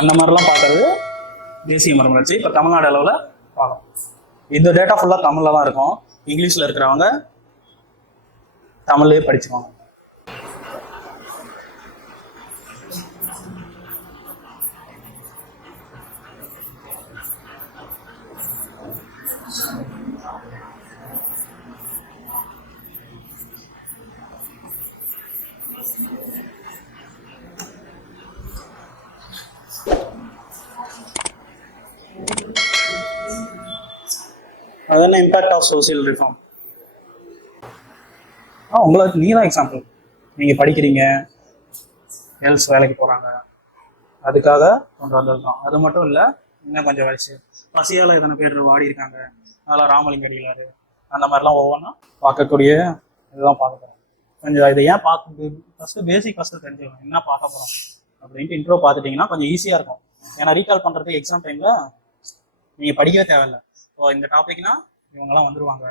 அந்த மாதிரிலாம் பார்க்கறது தேசிய மறுமலர்ச்சி. இப்போ தமிழ்நாடு அளவில் பார்க்கலாம். இந்த டேட்டா ஃபுல்லாக தமிழில் தான் இருக்கும். இங்கிலீஷில் இருக்கிறவங்க தமிழ்லேயே படிச்சுக்கோங்க. அதான இம்பாக்ட் ஆஃப் சோசியல் ரிஃபார்ம். உங்களுக்கு நீ தான் எக்ஸாம்பிள். நீங்கள் படிக்கிறீங்க, எல்ஸ் வேலைக்கு போகிறாங்க, அதுக்காக கொண்டு வந்தது தான். அது மட்டும் இல்லை, இன்னும் கொஞ்சம் வயசு பசியால் எத்தனை பேர் வாடி இருக்காங்க, அதெல்லாம் ராமலிங்க அடிகளார், அந்த மாதிரிலாம் ஒவ்வொன்றா பார்க்கக்கூடிய இதுதான் பார்க்க போகிறோம். கொஞ்சம் இதை ஏன் பார்க்க ஃபஸ்ட்டு பேசிக் ஃபஸ்ட்டு தெரிஞ்சுக்கணும் என்ன பார்க்க போகிறோம் அப்படின்ட்டு. இன்ட்ரோ பார்த்துட்டிங்கன்னா கொஞ்சம் ஈஸியாக இருக்கும். ஏன்னா ரீகால் பண்ணுறதுக்கு எக்ஸாம் டைமில் நீங்கள் படிக்கவே தேவையில்லை. ஸோ இந்த டாபிக்னா இவங்கெல்லாம் வந்துருவாங்க.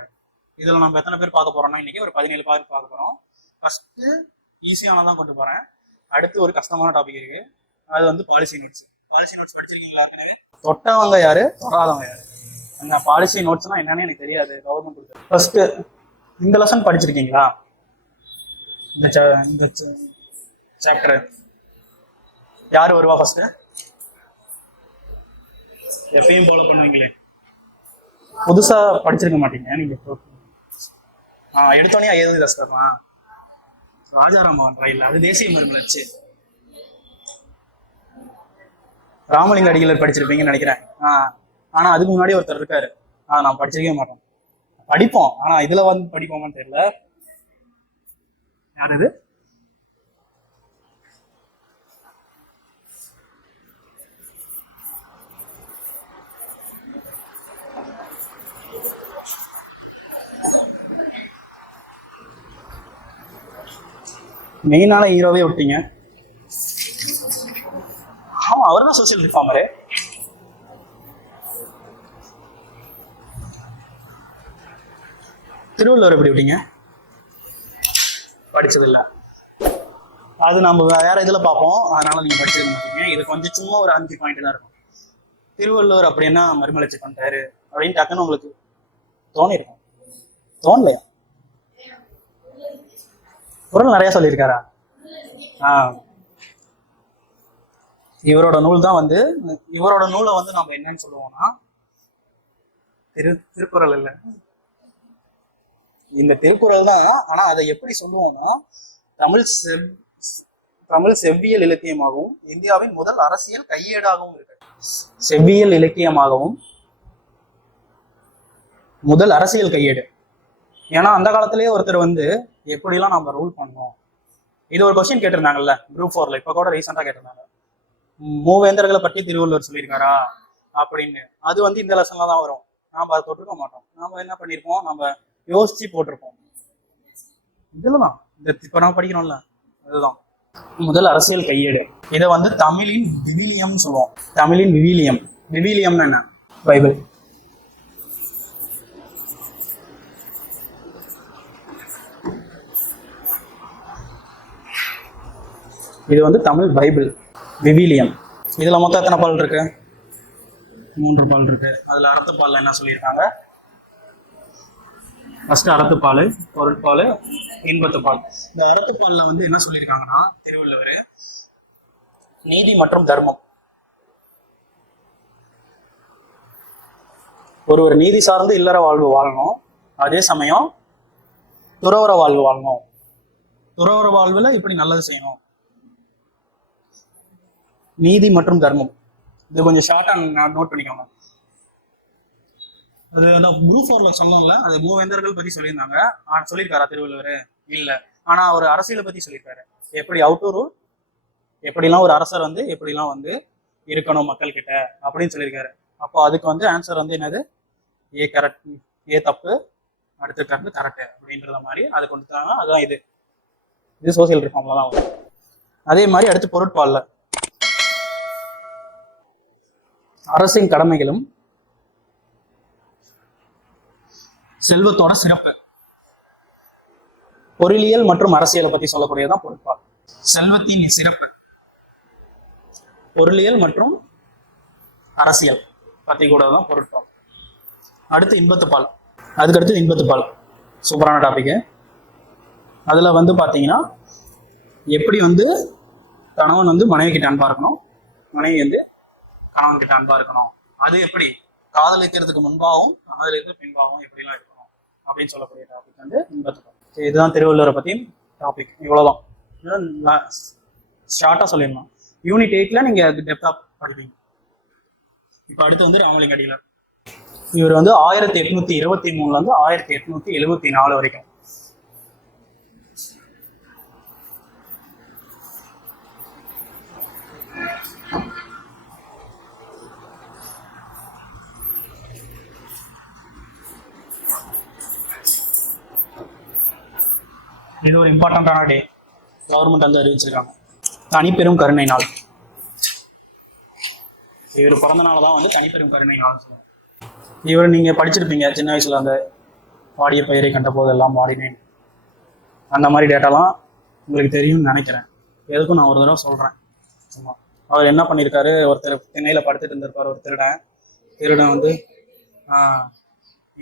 இதில் நம்ம எத்தனை பேர் பார்க்க போகிறோம்னா இன்றைக்கி ஒரு 17 பேர் பார்க்க போகிறோம். ஃபஸ்ட்டு ஈஸியானதான் கொண்டு போகிறேன். அடுத்து ஒரு கஷ்டமான டாபிக் இருக்குது, அது வந்து பாலிசி நோட்ஸ். பாலிசி நோட்ஸ் படிச்சிருக்கீங்களா? தொட்டவங்க யார், தொடாதவங்க யார்? அந்த பாலிசி நோட்ஸ்னால் என்னன்னு எனக்கு தெரியாது, கவர்மெண்ட் கொடுத்தது. ஃபஸ்ட்டு இந்த லெசன் படிச்சிருக்கீங்களா? இந்த சாப்டர் யார் வருவா ஃபஸ்ட்டு? எப்பயும் ஃபாலோ பண்ணுவீங்களே, புதுசா படிச்சிருக்க மாட்டீங்க நீங்க. எடுத்தோடனே ஏதாவது தஸ்தமா ராஜாராமன் ரயில், அது தேசிய மறுமலர்ச்சி. ராமலிங்க அடிகளார் படிச்சிருப்பீங்கன்னு நினைக்கிறேன். ஆனா அதுக்கு முன்னாடி ஒருத்தர் இருக்காரு, நான் படிச்சிருக்கவே மாட்டோம். படிப்போம், ஆனா இதுல வந்து படிப்போமான்னு தெரியல. யார் இது? மெயினான ஹீரோவே விட்டீங்க. ஆமா, அவர் தான் சோசியல் ரிஃபார்மரு. திருவள்ளுவர் எப்படி விட்டீங்க? படிச்சதில்லை. அது நம்ம வேற இதுல பார்ப்போம், அதனால நீங்க படிச்சிருக்க மாட்டீங்க. இது கொஞ்சம் சும்மா ஒரு 5 பாயிண்ட் தான் இருக்கும். திருவள்ளுவர் அப்படின்னா மறுமலர்ச்சி பண்ணிட்டாரு அப்படின்னு டக்குன்னு உங்களுக்கு தோணிருக்கும். தோணலையா? குறள் நிறைய சொல்லியிருக்காரா? இவரோட நூல் தான் வந்து, இவரோட நூலை வந்து நம்ம என்னன்னு சொல்லுவோம்னா திருக்குறள் இல்லை, இந்த திருக்குறள் தான். ஆனா அதை எப்படி சொல்லுவோம்னா தமிழ் செவ்வியல் இலக்கியமாகவும் இந்தியாவின் முதல் அரசியல் கையேடாகவும் இருக்கு. செவ்வியல் இலக்கியமாகவும் முதல் அரசியல் கையேடு. ஏன்னா அந்த காலத்திலேயே ஒருத்தர் வந்து எப்படிலாம் நம்ம ரூல் பண்ணோம், இது ஒரு கொஸ்டின் கேட்டிருந்தாங்கல்ல குரூப் 4ல, இப்ப கூட ரீசெண்டா கேட்டிருந்தாங்க, மூவேந்தர்களை பற்றி திருவள்ளுவர் சொல்லியிருக்காரா அப்படின்னு. அது வந்து இந்த லெசன்ல தான் வரும். நாம அதை தொட்டுக்க மாட்டோம். நாம என்ன பண்ணிருப்போம், நம்ம யோசிச்சு போட்டிருப்போம். இதுலதான் இந்த இப்ப நான் படிக்கிறோம்ல, அதுதான் முதல் அரசியல் கையேடு. இதை வந்து தமிழின் விவிலியம் சொல்லுவோம். தமிழின் விவிலியம். விவிலியம்னு என்ன? பைபிள். இது வந்து தமிழ் பைபிள், விவிலியம். இதுல மொத்தம் எத்தனை பால் இருக்கு? 3 பால் இருக்கு. அதுல அறத்துப்பால்ல என்ன சொல்லியிருக்காங்க? ஃபர்ஸ்ட் அறத்துப்பால், பொருட்பால், இன்பத்துப்பால். இந்த அறத்துப்பால்ல வந்து என்ன சொல்லியிருக்காங்கன்னா திருவள்ளுவர் நீதி மற்றும் தர்மம். ஒருவர் நீதி சார்ந்து இல்லற வாழ்வு வாழணும், அதே சமயம் துறவற வாழ்வு வாழணும். துறவற வாழ்வுல இப்படி நல்லது செய்யணும். நீதி மற்றும் தர்மம். இது கொஞ்சம் ஷார்ட்டா நோட் பண்ணிக்கோங்க. அது குரூப் 4ல சொல்லணும்ல, அது மூவேந்தர்கள் பத்தி சொல்லியிருந்தாங்க. சொல்லியிருக்காரா திருவள்ளுவர்? இல்ல. ஆனா ஒரு அரசியலை பத்தி சொல்லியிருக்காரு. எப்படி அவுட் டு ரூல், எப்படிலாம் ஒரு அரசர் வந்து எப்படிலாம் வந்து இருக்கணும் மக்கள் கிட்ட அப்படின்னு சொல்லியிருக்காரு. அப்போ அதுக்கு வந்து ஆன்சர் வந்து என்னது? ஏ கரெக்ட், ஏ தப்பு, அடுத்த கரெக்ட் கரெக்ட் அப்படின்றத மாதிரி அதை கொடுத்தாங்க. அதுதான் இது சோசியல் ரிஃபார்ம்ல தான் வரும். அதே மாதிரி அடுத்து பொருட்பால்ல அரசின் கடமைகளும் செல்வத்தோட சிறப்பு. பொருளியல் மற்றும் அரசியலை பத்தி சொல்லக்கூடியதான் பொருட்பால். செல்வத்தின் சிறப்பு, பொருளியல் மற்றும் அரசியல் பத்தி கூட தான் பொருட்பால். அடுத்து இன்பத்துப்பால். அதுக்கடுத்து இன்பத்துப்பால், சூப்பரான டாபிக். அதுல வந்து பாத்தீங்கன்னா எப்படி வந்து கணவன் வந்து மனைவி கிட்ட அன்பா இருக்கணும், மனைவி வந்து கணவன் கிட்ட அன்பா இருக்கணும், அது எப்படி காதலிக்கிறதுக்கு முன்பாகவும் காதலிக்கிற பின்பாகவும் எப்படிலாம் இருக்கணும் அப்படின்னு சொல்லக்கூடிய டாபிக் வந்து இன்பத்துப்பால். இதுதான் திருவள்ளுவரை பத்தி டாபிக். இவ்வளவுதான், ஷார்ட்டா சொல்லிடலாம். யூனிட் 8ல நீங்க டெப்தா படிப்பீங்க. இப்ப அடுத்து வந்து ராமலிங்க அடிகளார். இவர் வந்து 1823 இருந்து 1874 வரைக்கும். இது ஒரு இம்பார்ட்டன்டான டே, கவர்மெண்ட் வந்து அறிவிச்சிருக்காங்க, தனிப்பெரும் கருணை நாள். இவர் பிறந்த நாள் தான் வந்து தனிப்பெரும் கருணை நாள் சொல்லுவாங்க. இவர் நீங்க படிச்சிருப்பீங்க சின்ன வயசுல, அந்த வாடிய பயிரை கண்ட போதெல்லாம் வாடினேன், அந்த மாதிரி டேட்டாலாம் உங்களுக்கு தெரியும்னு நினைக்கிறேன். எதுக்கும் நான் ஒரு தடவை சொல்றேன் சும்மா. அவர் என்ன பண்ணியிருக்காரு, ஒருத்தர் திண்ணையில படுத்துட்டு இருந்திருப்பார், ஒரு திருடன் வந்து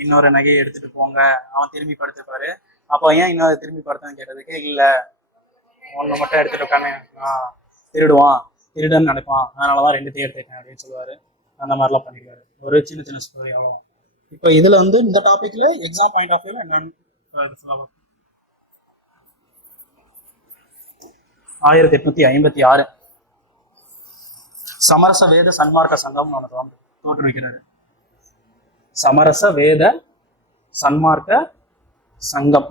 இன்னொரு நகையை எடுத்துட்டு போங்க, அவன் திரும்பி படுத்திருப்பாரு. அப்போ ஏன் இன்னொரு திரும்பி படுத்தான்னு கேட்டதுக்கு, இல்ல ஒன்றை மட்டும் எடுத்துட்டு உட்காந்து திருடன் நினைப்பான், அதனாலதான் ரெண்டுத்தையும் எடுத்துக்கேன் அப்படின்னு சொல்லுவாரு. அந்த மாதிரிலாம் பண்ணிருக்காரு. ஒரு சின்ன சின்ன ஸ்டோரி அவ்வளவுதான். இப்போ இதுல வந்து இந்த டாபிக்ல எக்ஸாம் பாயிண்ட் ஆஃப் வியூல என்னன்னு 1856 சமரச வேத சன்மார்க்க சங்கம் ஒன்று தோற்றுவிக்கிறாரு. சமரச வேத சன்மார்க்க சங்கம்.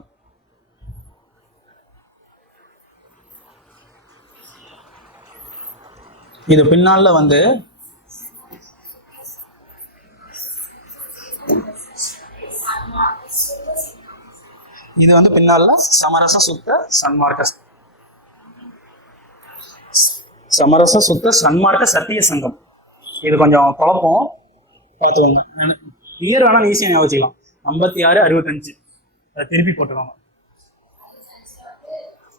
இது பின்னால வந்து பின்னால சமரச சுத்த சன்மார்க்க சத்திய சங்கம். இது கொஞ்சம் குழப்பம், பார்த்துக்கோங்க. இயர் வேணா ஈஸியாக ஞாபகம் வச்சுக்கலாம். 56 65 திருப்பி போட்டுக்கோங்க.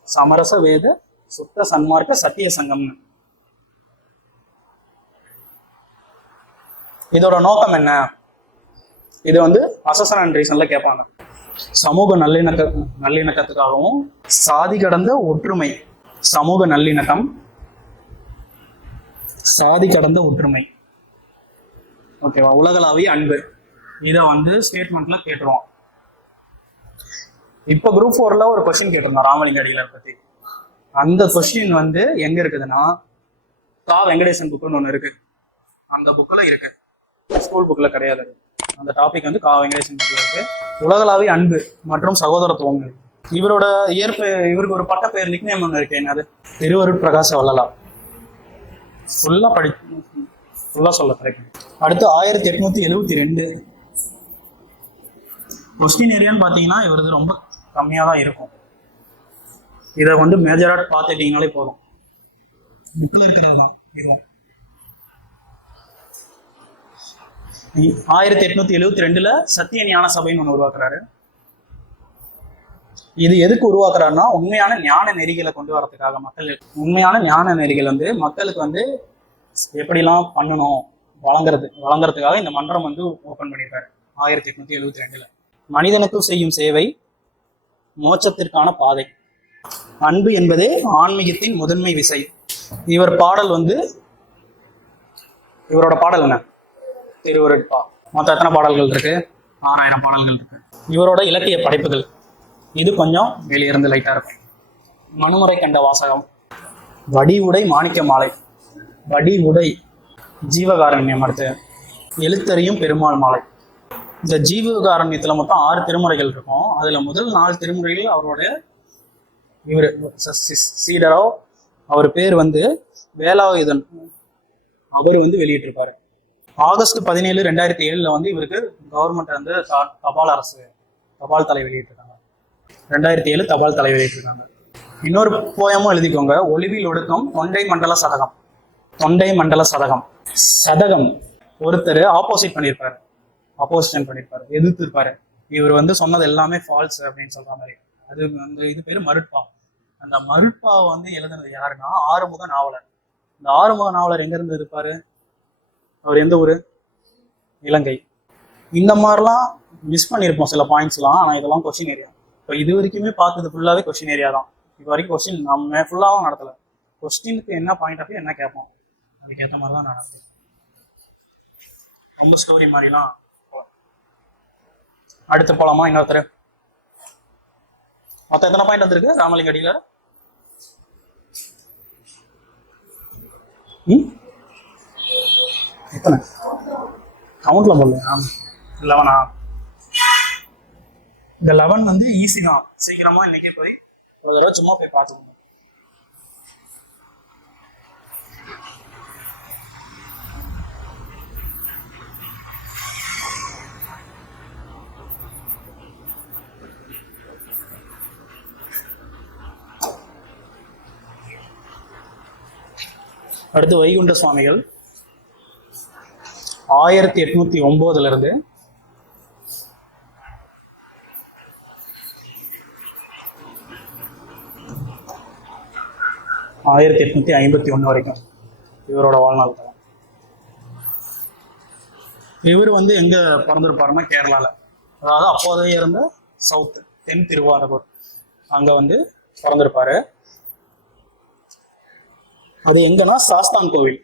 சமரச வேத சுத்த சன்மார்க்க சத்திய சங்கம்னு. இதோட நோக்கம் என்ன? இது வந்து அசஸன் அண்ட் ரீசன்ல கேட்பாங்க. சமூக நல்லிணக்கத்துக்காகவும் சாதி கடந்த ஒற்றுமை, சமூக நல்லிணக்கம், சாதி கடந்த ஒற்றுமை, ஓகேவா, உலகளாவிய அன்பு, இதை வந்து ஸ்டேட்மெண்ட்ல கேட்டுருவோம். இப்போ குரூப் 4ல ஒரு கொஸ்டின் கேட்டிருந்தோம் ராமலிங்க அடிகளார் பத்தி. அந்த கொஸ்டின் வந்து எங்க இருக்குதுன்னா, கா வெங்கடேசன் புக்குன்னு ஒன்று இருக்கு, அந்த புக்ல இருக்கு, ஸ்கூல் புக்ல கிடையாது. அந்த டாபிக் வந்து கா வெங்கடேசன் புக்ல இருக்கு. உலகளாவிய அன்பு மற்றும் சகோதரத்துவம். இவருக்கு ஒரு பட்ட பேர் நிக்னேம் ஒன்று இருக்கு, என்னது, திருவருட் பிரகாச வள்ளலார். ஃபுல்லா சொல்ல கிடைக்கும். அடுத்து 1872 கொஸ்டின் ஏரியான்னு பாத்தீங்கன்னா இவரது ரொம்ப கம்மியா தான் இருக்கும். இதை வந்து மேஜரா பார்த்துட்டீங்கனாலே போதும், புக்ல இருக்கிறது தான் இதுவும். 1872 சத்திய ஞான சபைன்னு ஒன்று உருவாக்குறாரு. இது எதுக்கு உருவாக்குறாருன்னா, உண்மையான ஞான நெறிகளை கொண்டு வரதுக்காக. உண்மையான ஞான நெறிகள் வந்து மக்களுக்கு வந்து எப்படிலாம் பண்ணணும் வழங்குறதுக்காக இந்த மன்றம் வந்து ஓபன் பண்ணியிருக்காரு 1872. மனிதனுக்கு செய்யும் சேவை மோட்சத்திற்கான பாதை, அன்பு என்பதே ஆன்மீகத்தின் முதன்மை விசை. இவரோட பாடல் என்ன? திருவருட்பா. மொத்தம் எத்தனை பாடல்கள் இருக்கு? 6000 பாடல்கள் இருக்கு. இவரோட இலக்கிய படைப்புகள் இது கொஞ்சம் வெளியிருந்து லைட்டா இருக்கும். மனுமுறை கண்ட வாசகம், வடிவுடை மாணிக்க மாலை, வடிவுடை ஜீவகாரண்யம், அடுத்து எழுத்தறியும் பெருமாள் மாலை. இந்த ஜீவகாரண்யத்துல மொத்தம் 6 திருமுறைகள் இருக்கும். அதுல முதல் 4 திருமுறைகள் அவருடைய சீடரோ, அவர் பேர் வந்து வேலாயுதன், அவர் வந்து வெளியிட்டிருப்பாரு. ஆகஸ்ட் 17, 2007 வந்து இவருக்கு கவர்மெண்ட் வந்து தபால் தலை வெளியிட்டிருக்காங்க. 2007 தபால் தலை வெளியிட்டிருக்காங்க. இன்னொரு போயமும் எழுதிக்கோங்க, ஒளிவில் ஒடுக்கம் தொண்டை மண்டல சதகம். ஒருத்தர் ஆப்போசிஷன் பண்ணியிருப்பாரு, எதிர்த்திருப்பாரு. இவர் வந்து சொன்னது எல்லாமே ஃபால்ஸ் அப்படின்னு சொல்ற மாதிரி. அது அந்த இது பேரு மருட்பா. அந்த மருட்பாவை வந்து எழுதுனது யாருன்னா ஆறுமுக நாவலர். இந்த ஆறுமுக நாவலர் எங்க இருந்து இருப்பாரு? அவர் எந்த ஊர்? இலங்கை. இந்த மாதிரிலாம் மிஸ் பண்ணியிருப்போம் சில பாயிண்ட்ஸ்லாம். ஆனால் இதெல்லாம் கொஸ்டின் ஏரியா. இப்போ இது வரைக்குமே பார்த்தது ஃபுல்லாகவே கொஸ்டின் ஏரியா தான். இப்போ வரைக்கும் கொஸ்டின் நம்ம ஃபுல்லாகவும் நடத்தலை. கொஸ்டினுக்கு என்ன பாயிண்ட் ஆஃப் என்ன கேட்போம் அதுக்கேற்ற மாதிரி தான் நடக்குது. ரொம்ப ஸ்டோரி மாதிரிலாம் அடுத்து போலாமா? இன்னொருத்தர் மொத்தம் எத்தனை பாயிண்ட் வந்திருக்கு ராமலிங்க அடியில? எத்தனை கவுண்ட்ல போடல? 11. இந்த 11 வந்து ஈஸி தான். சீக்கிரமா இன்னைக்கே போய் ஒரு தடவை சும்மா போய் பார்த்துக்கணும். அடுத்து வைகுண்ட சுவாமிகள் 1809 இருந்து 1851 வரைக்கும் இவரோட வாழ்நாள் தான். இவர் வந்து எங்க பிறந்திருப்பாருன்னா கேரளால, அதாவது அப்போதைய இருந்த சவுத் தென் திருவாரூர் அங்க வந்து பிறந்திருப்பாரு. அது எங்கன்னா சாஸ்தான் கோவில்.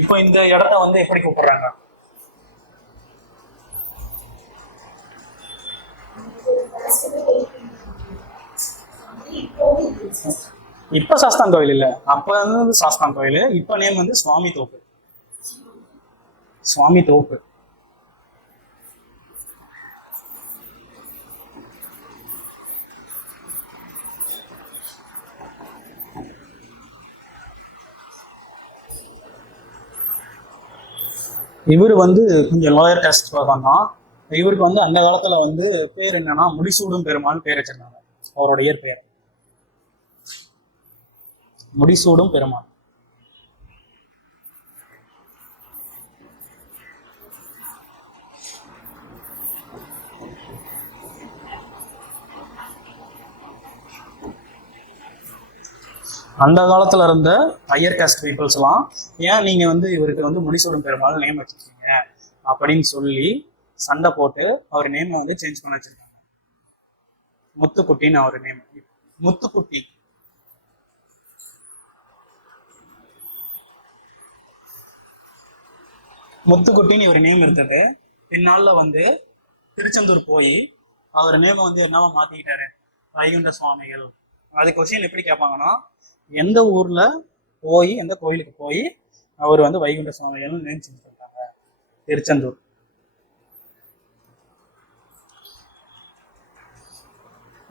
இப்போ இந்த இடத்த வந்து எப்படி கூப்பிடுறாங்க? இப்ப சாஸ்தான் கோவில் இல்ல, அப்ப வந்து சாஸ்தான் கோவில். இப்ப நேம் வந்து சுவாமி தோப்பு. சுவாமி தோப்பு. இவர் வந்து கொஞ்சம் லோயர் காஸ்ட் தான். இவருக்கு வந்து அந்த காலத்துல வந்து பேர் என்னன்னா முடிசூடும் பெருமாள் பேர் வச்சிருந்தாங்க. அவரோட இயற்பெயர் முடிசூடும் பெருமாள். அந்த காலத்துல இருந்த ஹையர் காஸ்ட் பீப்புள்ஸ் எல்லாம் ஏன் நீங்க வந்து இவருக்கு வந்து முடிசூடும் பெருமாள் நேம் வச்சிருக்கீங்க அப்படின்னு சொல்லி சண்டை போட்டு அவர் நேமை வந்து சேஞ்ச் பண்ண வச்சிருக்காங்க. முத்துக்குட்டின்னு அவர் நேம். முத்துக்குட்டி. முத்துக்குட்டின்னு இவர் நேம் இருந்தது. பின்னால வந்து திருச்செந்தூர் போய் அவர் நேமை வந்து என்னவா மாத்திக்கிட்டாரு? வைகுண்ட சுவாமிகள். அது கொஸ்டின் எப்படி கேட்பாங்கன்னா, எந்த ஊர்ல போய் எந்த கோயிலுக்கு போய் அவர் வந்து வைகுண்ட சுவாமிகள் நேம் சேஞ்ச் பண்ணிட்டாங்க? திருச்செந்தூர்.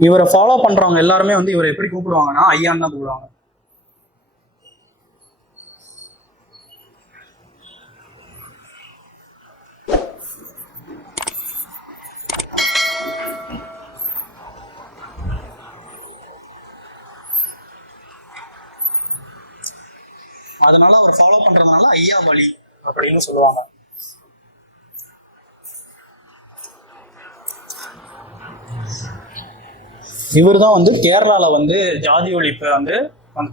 இவரை ஃபாலோ பண்றவங்க எல்லாருமே வந்து இவரை எப்படி கூப்பிடுவாங்கன்னா ஐயான்னு தான் கூப்பிடுவாங்க. அதனால அவர் ஃபாலோ பண்றதுனால ஐயா வழி அப்படின்னு சொல்லுவாங்க. இவர் தான் வந்து கேரளால வந்து ஜாதி ஒழிப்பை வந்து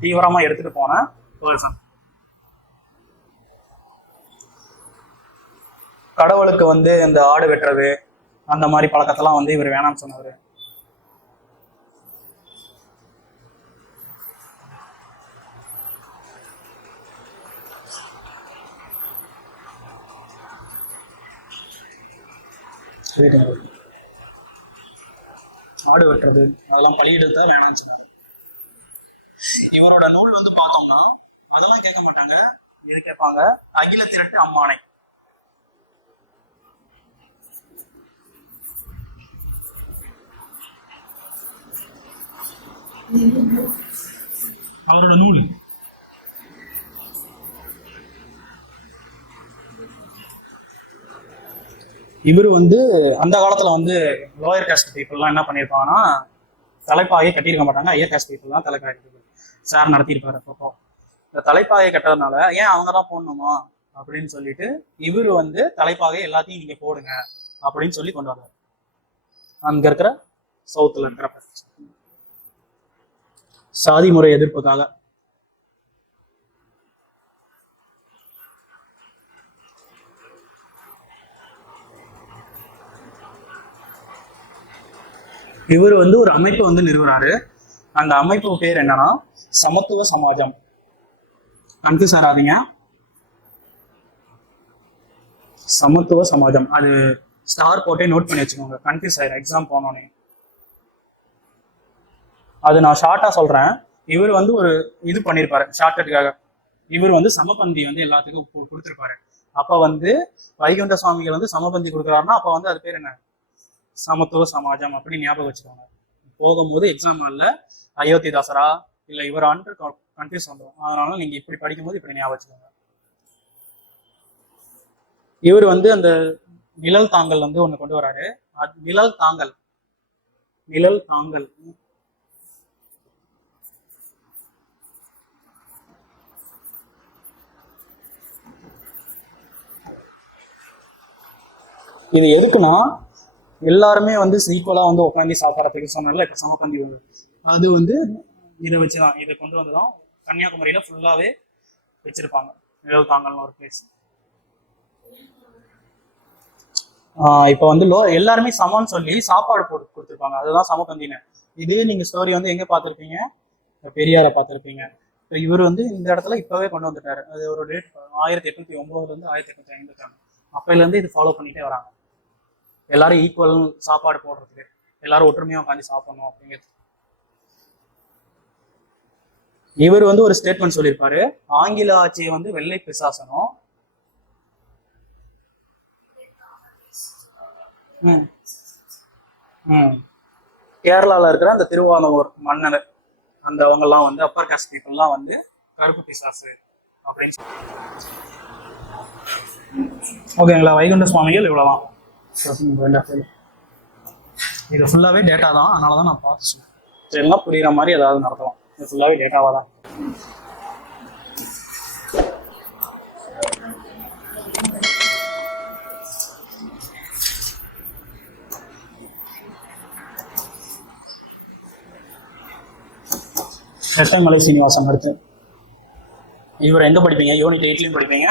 தீவிரமா எடுத்துட்டு போன பர்சன். கடவுளுக்கு வந்து இந்த ஆடு வெட்டுறது அந்த மாதிரி பழக்கத்தெல்லாம் வந்து இவர் வேணாம்னு சொன்னவர். ஆடு வெட்டுறது அதெல்லாம் பலியிடத்தான் வேணாம்னு சொன்னாரு. இவரோட நூல் வந்து பார்த்தோம்னா அதெல்லாம் கேட்க மாட்டாங்க. இது கேட்பாங்க, அகில திரட்டு அம்மானை. அவரோட நூல் இவர் வந்து அந்த காலத்துல வந்து லோயர் காஸ்ட் பீப்புள்லாம் என்ன பண்ணியிருப்பாங்கன்னா தலைப்பாகையை கட்டியிருக்க மாட்டாங்க. ஹையர் காஸ்ட் பீப்புள் தான் தலைப்பாகை சார் நடத்தியிருப்பாரு. அப்போ இந்த தலைப்பாகை கட்டுறதுனால ஏன் அவங்க தான் போடணுமா அப்படின்னு சொல்லிட்டு இவர் வந்து தலைப்பாகை எல்லாத்தையும் நீங்க போடுங்க அப்படின்னு சொல்லி கொண்டு வந்தார். அங்க இருக்கிற சவுத்துல இருக்கிற சாதி முறை எதிர்ப்புக்காக. இவர் வந்து ஒரு அமைப்பு வந்து நிறுவுறாரு. அந்த அமைப்பு பேர் என்னன்னா சமத்துவ சமாஜம். கன்ஃபியூஸ் ஆகாதீங்க, சமத்துவ சமாஜம். அது ஸ்டார் போட்டே நோட் பண்ணி வச்சுக்கோங்க, கன்ஃபியூஸ் ஆயிரும் எக்ஸாம் போனோன்னே. அது நான் ஷார்ட்டா சொல்றேன். இவர் வந்து ஒரு இது பண்ணியிருப்பாரு ஷார்ட்கட்டுக்காக. இவர் வந்து சமபந்தி வந்து எல்லாத்துக்கும் கொடுத்துருப்பாரு. அப்ப வந்து வைகுண்ட சுவாமிகள் வந்து சமபந்தி கொடுக்குறாருன்னா அப்ப வந்து அது பேர் என்ன, சமத்துவ சமாஜம் அப்படின்னு ஞாபகம் வச்சுக்கோங்க. போகும்போது எக்ஸாம் ஹால்ல அயோத்திதாசரா இல்ல இவரான்னு கன்ஃபியூஸ் வந்துடும். அதனால நீங்க இப்படி படிக்கும்போது இப்படி ஞாபகம் வச்சுக்கோங்க. இவர் வந்து அந்த நிழல் தாங்கல் வந்து ஒண்ணு கொண்டு வராரு. நிழல் தாங்கல், நிழல் தாங்கல். இது எதுக்குன்னா எல்லாருமே வந்து ஈக்குவலா வந்து உட்காந்து சாப்பிட்றதுக்கு சொன்னால இப்ப சமபந்தி வந்து அது வந்து இதை வச்சுதான், இதை கொண்டு வந்துதான் கன்னியாகுமரியில ஃபுல்லாவே வச்சிருப்பாங்க நிழல் தாங்கல்னு ஒரு பிளேஸ். இப்ப வந்து எல்லாருமே சமம்னு சொல்லி சாப்பாடு போட்டு கொடுத்துருப்பாங்க, அதுதான் சமபந்தின்னு. இதே நீங்க ஸ்டோரி வந்து எங்க பார்த்துருப்பீங்க, பெரியார பார்த்துருப்பீங்க. இப்போ இவர் வந்து இந்த இடத்துல இப்பவே கொண்டு வந்துட்டாரு. அது ஒரு டேட் 1809 இருந்து 1855. அப்பையில இருந்து இது ஃபாலோ பண்ணிட்டே வராங்க. எல்லாரும் ஈக்குவல் சாப்பாடு போடுறதுக்கு, எல்லாரும் ஒற்றுமையா உட்காந்து சாப்பிடணும் அப்படிங்கிறது. இவர் வந்து ஒரு ஸ்டேட்மெண்ட் சொல்லியிருப்பாரு, ஆங்கில ஆட்சியை வந்து வெள்ளை பிசாசனம் கேரளால இருக்கிற அந்த திருவானூர் மன்னர் அந்த அவங்க எல்லாம் வந்து அப்பர் காஸ்ட் பீப்புள்லாம் வந்து கருப்பு பிசாசு அப்படின்னு சொல்லி. ஓகேங்களா, வைகுண்ட சுவாமிகள் இவ்வளவுதான். இது ஃபுல்லாவே டேட்டா தான், அதனாலதான் நான் பார்த்து சொல்றேன். எல்லாம் புரியுற மாதிரி ஏதாவது நடத்தலாம். இது ஃபுல்லாவே டேட்டாவா தான். மலை சீனிவாசன் அடுத்து. இவர் எங்க படிப்பீங்க, யூனிட் 8லயும் படிப்பீங்க,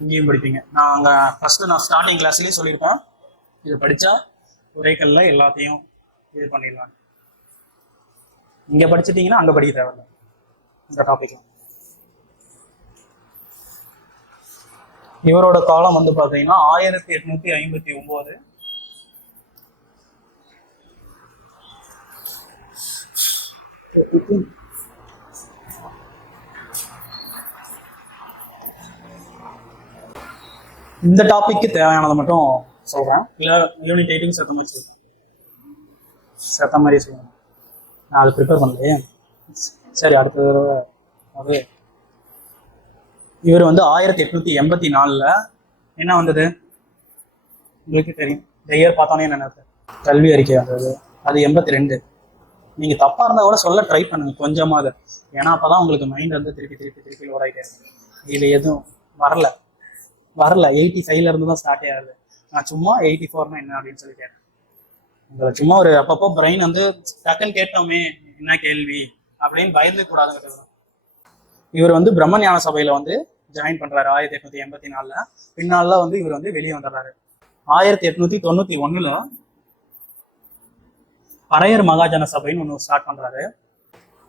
இங்கேயும் படிப்பீங்க. நான் அங்க ஃபர்ஸ்ட் நான் ஸ்டார்டிங் கிளாஸ்லயே சொல்லியிருப்பேன், இது படிச்சா உரைக்கல்ல எல்லாத்தையும் இது பண்ணிடலாம். இங்க படிச்சுட்டீங்கன்னா அங்க படிக்க தேவையில்லை இந்த டாபிக். இவரோட காலம் வந்து பாத்தீங்கன்னா 1859. இந்த டாபிக்கு தேவையானதை மட்டும் சொல்றேன், இல்ல யூனிட் 8 சேர்த்த மாதிரி சொல்றேன், சேர்த்த மாதிரி சொல்லுவேன். நான் அதை ப்ரிப்பேர் பண்ணலையே. சரி, அடுத்த தடவை. அது இவர் வந்து 1884 என்ன வந்தது உங்களுக்கு தெரியும். இந்த இயர் பார்த்தோன்னே என்ன கல்வி அறிக்கை வந்தது, அது 82. நீங்க தப்பா இருந்தா கூட சொல்ல ட்ரை பண்ணுங்க கொஞ்சமாவது, ஏன்னா அப்பதான் உங்களுக்கு மைண்ட் வந்து திருப்பி திருப்பி திருப்பி லோட் ஆகிட்டே இருக்கு. இதுல எதுவும் வரல 85ல இருந்து தான் ஸ்டார்ட் ஆகுது. நான் சும்மா 84னா என்ன அப்படின்னு சொல்லி கேட்டேன். உங்களை சும்மா ஒரு அப்பப்போ பிரெயின் வந்து டக்குன்னு கேட்டோமே என்ன கேள்வி அப்படின்னு பயந்து கூடாதுங்கிறது. இவர் வந்து பிரம்மஞான சபையில வந்து ஜாயின் பண்றாரு 1884. பின்னால வந்து இவர் வந்து வெளியே வந்துடுறாரு. 1891 பறையர் மகாஜன சபைன்னு ஒன்று ஸ்டார்ட் பண்றாரு.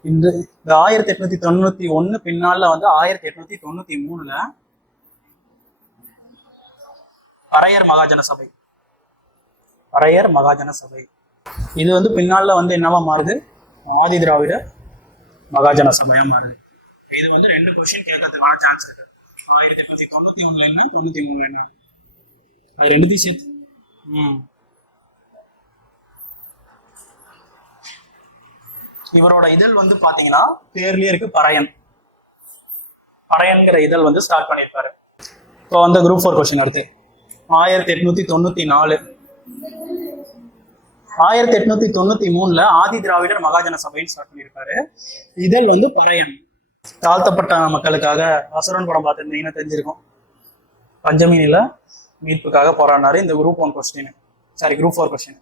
இந்த 1891 பின்னால வந்து 1893 பறையர் மகாஜன சபை, பறையர் மகாஜன சபை. இது வந்து பின்னால வந்து என்னவா மாறுது, ஆதி திராவிட மகாஜன சபையா மாறுது. இது வந்து 2 கொஸ்டின் கேட்கறதுக்கான சான்ஸ் இருக்கு. 1891 என்ன 93 என்ன, அது ரெண்டுத்தையும் சேர்த்து. இவரோட இதழ் வந்து பாத்தீங்கன்னா பேர்லயே இருக்கு பறையன். பறையன்கிற இதழ் வந்து ஸ்டார்ட் பண்ணியிருப்பாரு. இப்போ வந்து குரூப் 4 கொஸ்டின் அடுத்து 1894. 1893 ஆதி திராவிடர் மகாஜன சபைன்னு ஸ்டார்ட் பண்ணியிருப்பாரு. இதழ் வந்து பறையன். தாழ்த்தப்பட்ட மக்களுக்காக அசுரன் படம் பார்த்துருந்தீங்கன்னா தெரிஞ்சிருக்கும். பஞ்சமி நில மீட்புக்காக போராடினாரு. இந்த group 1 question. Sorry group 4 question.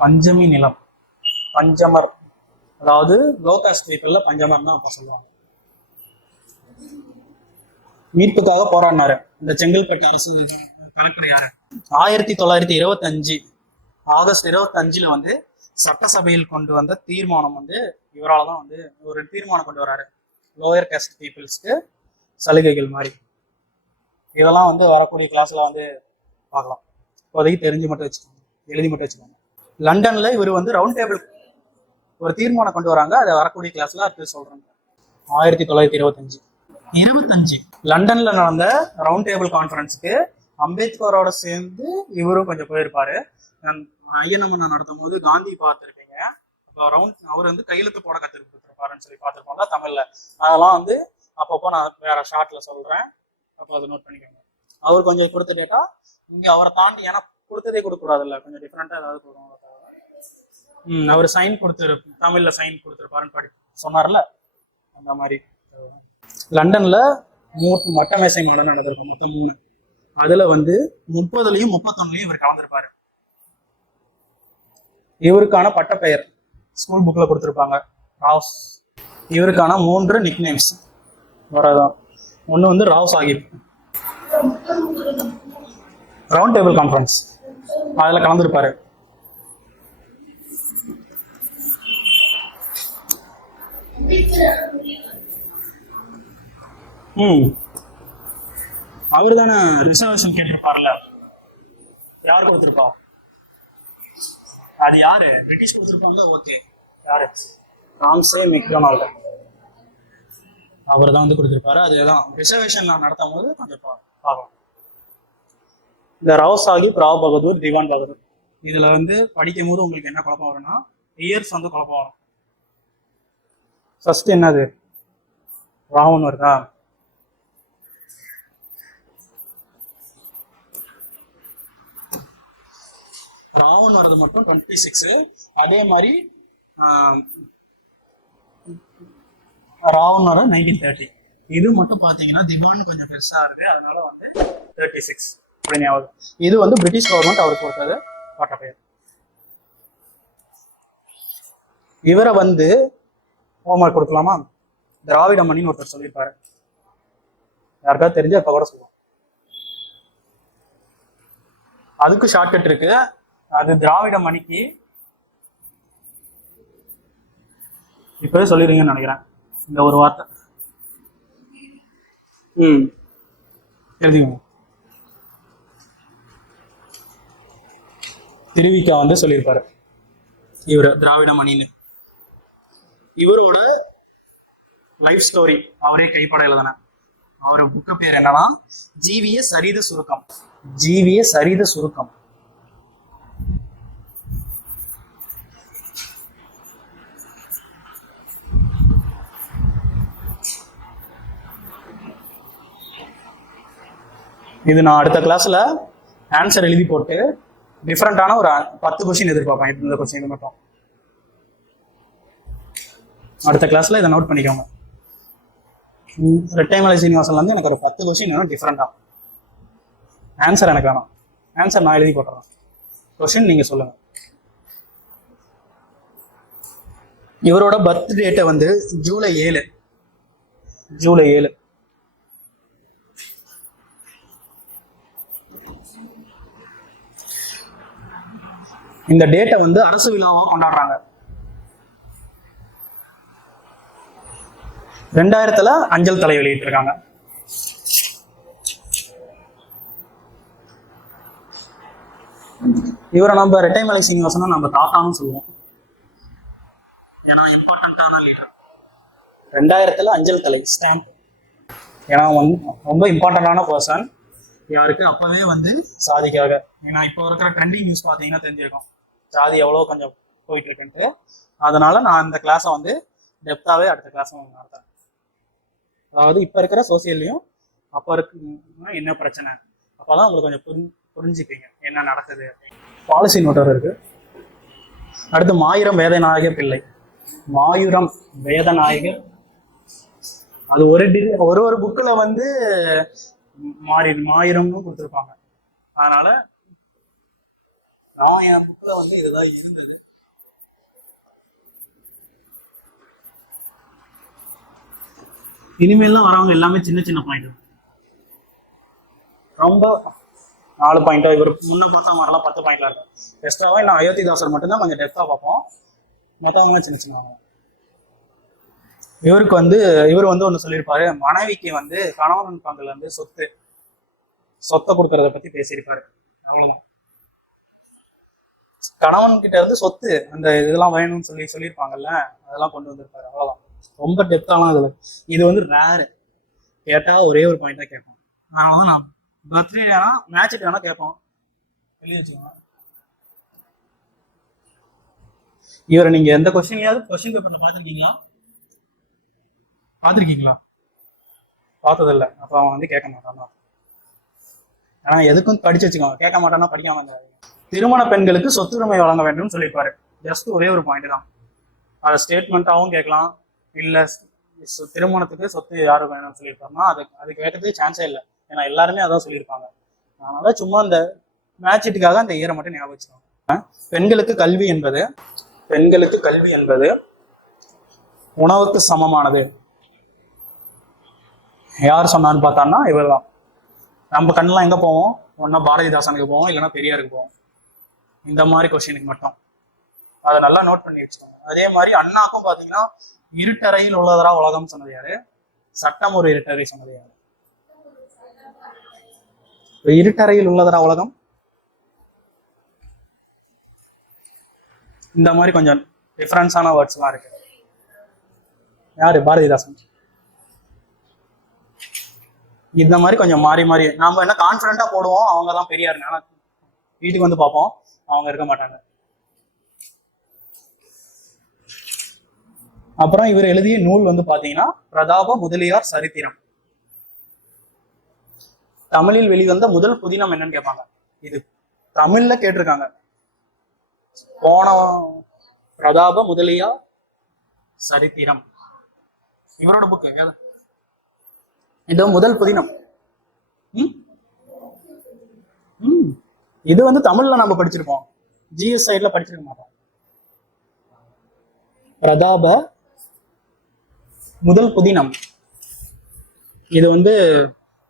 பஞ்சமி நிலம், பஞ்சமர், அதாவது லோ காஸ்ட் பீப்புள்ல பஞ்சமர் தான் அப்ப சொல்லுவாங்க. மீட்புக்காக போராடினாரு இந்த செங்கல்பட்டு அரசு கலெக்டர் யாரு? 1925 ஆகஸ்ட் 25 வந்து சட்டசபையில் கொண்டு வந்த தீர்மானம் வந்து இவரால் தான் வந்து ஒரு தீர்மானம் கொண்டு வராரு. லோயர் காஸ்ட் பீப்புள்ஸ்க்கு சலுகைகள் மாதிரி. இதெல்லாம் வந்து வரக்கூடிய கிளாஸ்ல வந்து பார்க்கலாம். இப்போதைக்கு தெரிஞ்சு மட்டும் வச்சுக்கோங்க, எழுதி மட்டும் வச்சுக்கோங்க. லண்டன்ல இவர் வந்து ரவுண்ட் டேபிள் ஒரு தீர்மானம் கொண்டு வராங்க. அதை வரக்கூடிய கிளாஸ்ல அடுத்து சொல்றாங்க. 1925 லண்டன்ல நடந்த ரவுண்ட் டேபிள் கான்ஃபரன்ஸுக்கு அம்பேத்கரோட சேர்ந்து இவரும் கொஞ்சம் போயிருப்பாரு. ஐயனமன்ன நடத்தும் போது காந்தி பார்த்துருப்பீங்க. அப்போ அவர் வந்து கையெழுத்து போட கற்றுருப்பாருன்னு சொல்லி பார்த்துருப்போம்ல தமிழ்ல. அதெல்லாம் வந்து அப்பப்போ நான் வேற ஷார்ட்ல சொல்றேன், அப்போ அதை நோட் பண்ணிக்கோங்க. அவர் கொஞ்சம் கொடுத்த டேட்டா இங்க அவரை தாண்டி, ஏன்னா கொடுத்ததே கொடுக்க கூடாதுல்ல, கொஞ்சம் டிஃப்ரெண்டா ஏதாவது கொடுக்கணும். அவர் சைன் தமிழ்ல சைன் கொடுத்துருப்பாருன்னு சொன்னார்ல, அந்த மாதிரி. லண்டன்ல 3 மட்ட மேசை மாநாடு நடந்திருக்கு, மொத்தம் 3. அதுல வந்து 30லயும் 31லயும் இவர் கலந்துருப்பாரு. இவருக்கான பட்டப்பெயர் ஸ்கூல் புக்ல கொடுத்துருப்பாங்க, ராவ். இவருக்கான 3 நிக் நேம்ஸ் வரதான். ஒண்ணு வந்து Rao Sahib. Round table conference அதுல கலந்துருப்பாரு. அவரு தானே ரிசர்வேஷன் கேட்டிருப்பார்ல, யார் கொடுத்துருப்பா? அது யாரு? பிரிட்டிஷ் கொடுத்துருப்பாங்க. ஓகே, யாரு? Ramsay McDonald. அவர் தான் வந்து கொடுத்துருப்பாரு. அதுதான் ரிசர்வேஷன் நான் நடத்தும் போது கொஞ்சம் பார்க்கலாம். இந்த ராவ் சாஹிப், ராவ் பகதூர், திவான் பகதூர், இதுல வந்து படிக்கும் போது உங்களுக்கு என்ன குழப்பம் வரும்னா இயர்ஸ் வந்து குழப்பம் வரும். ஃபர்ஸ்ட் என்னது? ராவன் வருதா? ராவன் வரது மட்டும் 26. அதே மாதிரி ராவன் வர 1930. இது மட்டும் பாத்தீங்கன்னா திவான் கொஞ்சம் பெருசா இருக்கு, அதனால வந்து 36 அப்படின்னு. இது வந்து பிரிட்டிஷ் கவர்மெண்ட் அவருக்கு கொடுத்தது பட்டப்பெயர். இவரை வந்து ஹோம்ஒர்க் கொடுக்கலாமா? திராவிட மணின்னு ஒருத்தர் சொல்லியிருப்பாரு, யாருக்காவது தெரிஞ்சு இப்ப கூட சொல்லுவோம். அதுக்கு ஷார்ட்கட் இருக்கு. அது திராவிட மணிக்கு இப்பவே சொல்லிடுங்கன்னு நினைக்கிறேன். இந்த ஒரு வார்த்தை எழுதிக்கோங்க. திருவிக்கா வந்து சொல்லியிருப்பாரு இவரு திராவிட மணின்னு. இவரோட லைஃப் ஸ்டோரி அவரே கைப்பட எழுதுன. அவரோட புக்கு பேர் என்னன்னா ஜீவிய சரித சுருக்கம். ஜீவிய சரித சுருக்கம். இது நான் அடுத்த கிளாஸ்ல ஆன்சர் எழுதி போட்டு டிஃப்ரெண்டான ஒரு 10 கொஸ்டின் எதிர்பார்ப்பேன். இந்த கொஸ்டின் மட்டும் அடுத்த கிளாஸ்ல இதை நோட் பண்ணிக்கோங்க. ரெட்டைமலை சீனிவாசன்ல இருந்து எனக்கு ஒரு 10 கொஸ்டின் வேணும் டிஃப்ரெண்டா. ஆன்சர் எனக்கு வேணும். ஆன்சர் நான் எழுதி போட்டுறேன், கொஸ்டின் நீங்க சொல்லுங்க. இவரோட பர்த் டேட்டை வந்து ஜூலை 7. ஜூலை 7. இந்த டேட்டை வந்து அரசு விழாவா கொண்டாடுறாங்க. 2000 அஞ்சல் தலை வெளியிட்டிருக்காங்க. இவரை நம்ம ரெட்டைமலை சீனிவாசன் நம்ம தாத்தான்னு சொல்லுவோம், ஏன்னா இம்பார்ட்டன்டான லீடர். 2000 அஞ்சல் தலை ஸ்டாம்ப், ஏன்னா ரொம்ப இம்பார்ட்டன்டான பர்சன். யாருக்கு? அப்பவே வந்து சாதிக்காக. ஏன்னா இப்போ இருக்கிற ட்ரெண்டிங் நியூஸ் பார்த்தீங்கன்னா தெரிஞ்சிருக்கும் ஜாதி எவ்வளோ கொஞ்சம் போயிட்டு இருக்குன்ட்டு. அதனால நான் இந்த கிளாஸை வந்து டெப்தாவே அடுத்த கிளாஸ் நடத்துறேன். அதாவது இப்போ இருக்கிற சோசியல்லையும் அப்போ இருக்குன்னா என்ன பிரச்சனை, அப்போதான் உங்களுக்கு கொஞ்சம் புரிஞ்சுப்பீங்க என்ன நடக்குது. பாலிசி நோட்டர் இருக்கு. அடுத்து மாயூரம் வேதநாயக பிள்ளை. மாயூரம் வேதநாயக, அது ஒரு புக்கில் வந்து மாயூரம்னு கொடுத்துருப்பாங்க, அதனால நான் என் புக்ல வந்து இதுதான் இருந்தது. இனிமேல்லாம் வரவங்க எல்லாமே சின்ன சின்ன பாயிண்ட், ரொம்ப 4 பாயிண்டா, இவர் முன்ன பார்த்தா மாதிரிலாம் 10 பாயிண்ட்ல இருக்கும். எக்ஸ்ட்ராவா நான் அயோத்திதாசர் மட்டும்தான் கொஞ்சம் டெப்தா பார்ப்போம், மற்றவங்களாம் சின்ன சின்ன. இவருக்கு வந்து இவர் வந்து ஒன்று சொல்லியிருப்பாரு, மனைவிக்கு வந்து கணவன் பங்குல வந்து சொத்தை கொடுக்கறத பத்தி பேசியிருப்பாரு. அவ்வளவுதான். கணவன் கிட்ட இருந்து சொத்து அந்த இதெல்லாம் வேணும்னு சொல்லியிருப்பாங்கல்ல, அதெல்லாம் கொண்டு வந்திருப்பாரு. அவ்வளவுதான். ரொம்ப டெப்தாலாம் இதுல. இது வந்து ரேரு, கேட்டா ஒரே ஒரு பாயிண்டா கேட்போம். அதனாலதான் நான் பர்த்டே மேட்ச் வேணா கேட்போம், எழுதி வச்சுக்கோங்க. இவரை நீங்க எந்த கொஸ்டினையாவது கொஸ்டின் பேப்பர்ல பார்த்துருக்கீங்களா? பார்த்ததில்ல. அப்ப அவன் வந்து கேட்க மாட்டான். ஆனா எதுக்கும் படிச்சு வச்சுக்கோங்க, கேட்க மாட்டான்னா படிக்காம. திருமண பெண்களுக்கு சொத்துரிமை வழங்க வேண்டும் சொல்லியிருப்பாரு. ஜஸ்ட் ஒரே ஒரு பாயிண்ட் தான். அதை ஸ்டேட்மெண்ட்டாகவும் கேட்கலாம், இல்ல திருமணத்துக்கு சொத்து யாரு வேணும்னு சொல்லியிருப்பாருன்னா அது கேட்கறதுக்கு சான்ஸே இல்லை. ஏன்னா எல்லாருமே அதான் சொல்லியிருப்பாங்க. அதனால சும்மா இந்த மேட்சிட்டுக்காக அந்த இயரை மட்டும் ஞாபகம் வச்சுக்கோங்க. பெண்களுக்கு கல்வி என்பது உணவுக்கு சமமானது. யார் சொன்னான்னு பார்த்தான்னா இவர் தான். நம்ம கண்ணெல்லாம் எங்க போவோம்? ஒன்னா பாரதிதாசனுக்கு போவோம், இல்லைன்னா பெரியாருக்கு போவோம். இந்த மாதிரி கொஸ்டினுக்கு மட்டும் அதை நல்லா நோட் பண்ணி வச்சுக்கோங்க. அதே மாதிரி அண்ணாக்கும் பாத்தீங்கன்னா இருட்டறையில் உள்ளதரா உலகம் சொன்னது யாரு? சட்டம் ஒரு இருட்டறை சொன்னது யாரு? இருட்டறையில் உள்ளதரா உலகம். இந்த மாதிரி கொஞ்சம் டிஃபரன்ஸான வேர்ட்ஸ் எல்லாம் இருக்கு. யாரு? பாரதிதாசன். இந்த மாதிரி கொஞ்சம் மாறி மாறி நாம என்ன கான்பிடண்டா போடுவோம், அவங்கதான் பெரியார். ஆனா வீட்டுக்கு வந்து பார்ப்போம், அவங்க இருக்க மாட்டாங்க. அப்புறம் இவர் எழுதிய நூல் வந்து பாத்தீங்கன்னா பிரதாப முதலியார் சரித்திரம். தமிழில் வெளிவந்த முதல் புதினம் என்னன்னு கேட்பாங்க. இது தமிழ்ல கேட்டிருக்காங்க. போன பிரதாப முதலியார் சரித்திரம் இவரோட புக்கு. இது முதல் புதினம். இது வந்து தமிழ்ல நம்ம படிச்சிருப்போம், ஜிஎஸ் சைட்ல படிச்சிருக்க மாட்டோம். பிரதாப முதல் புதினம் இது வந்து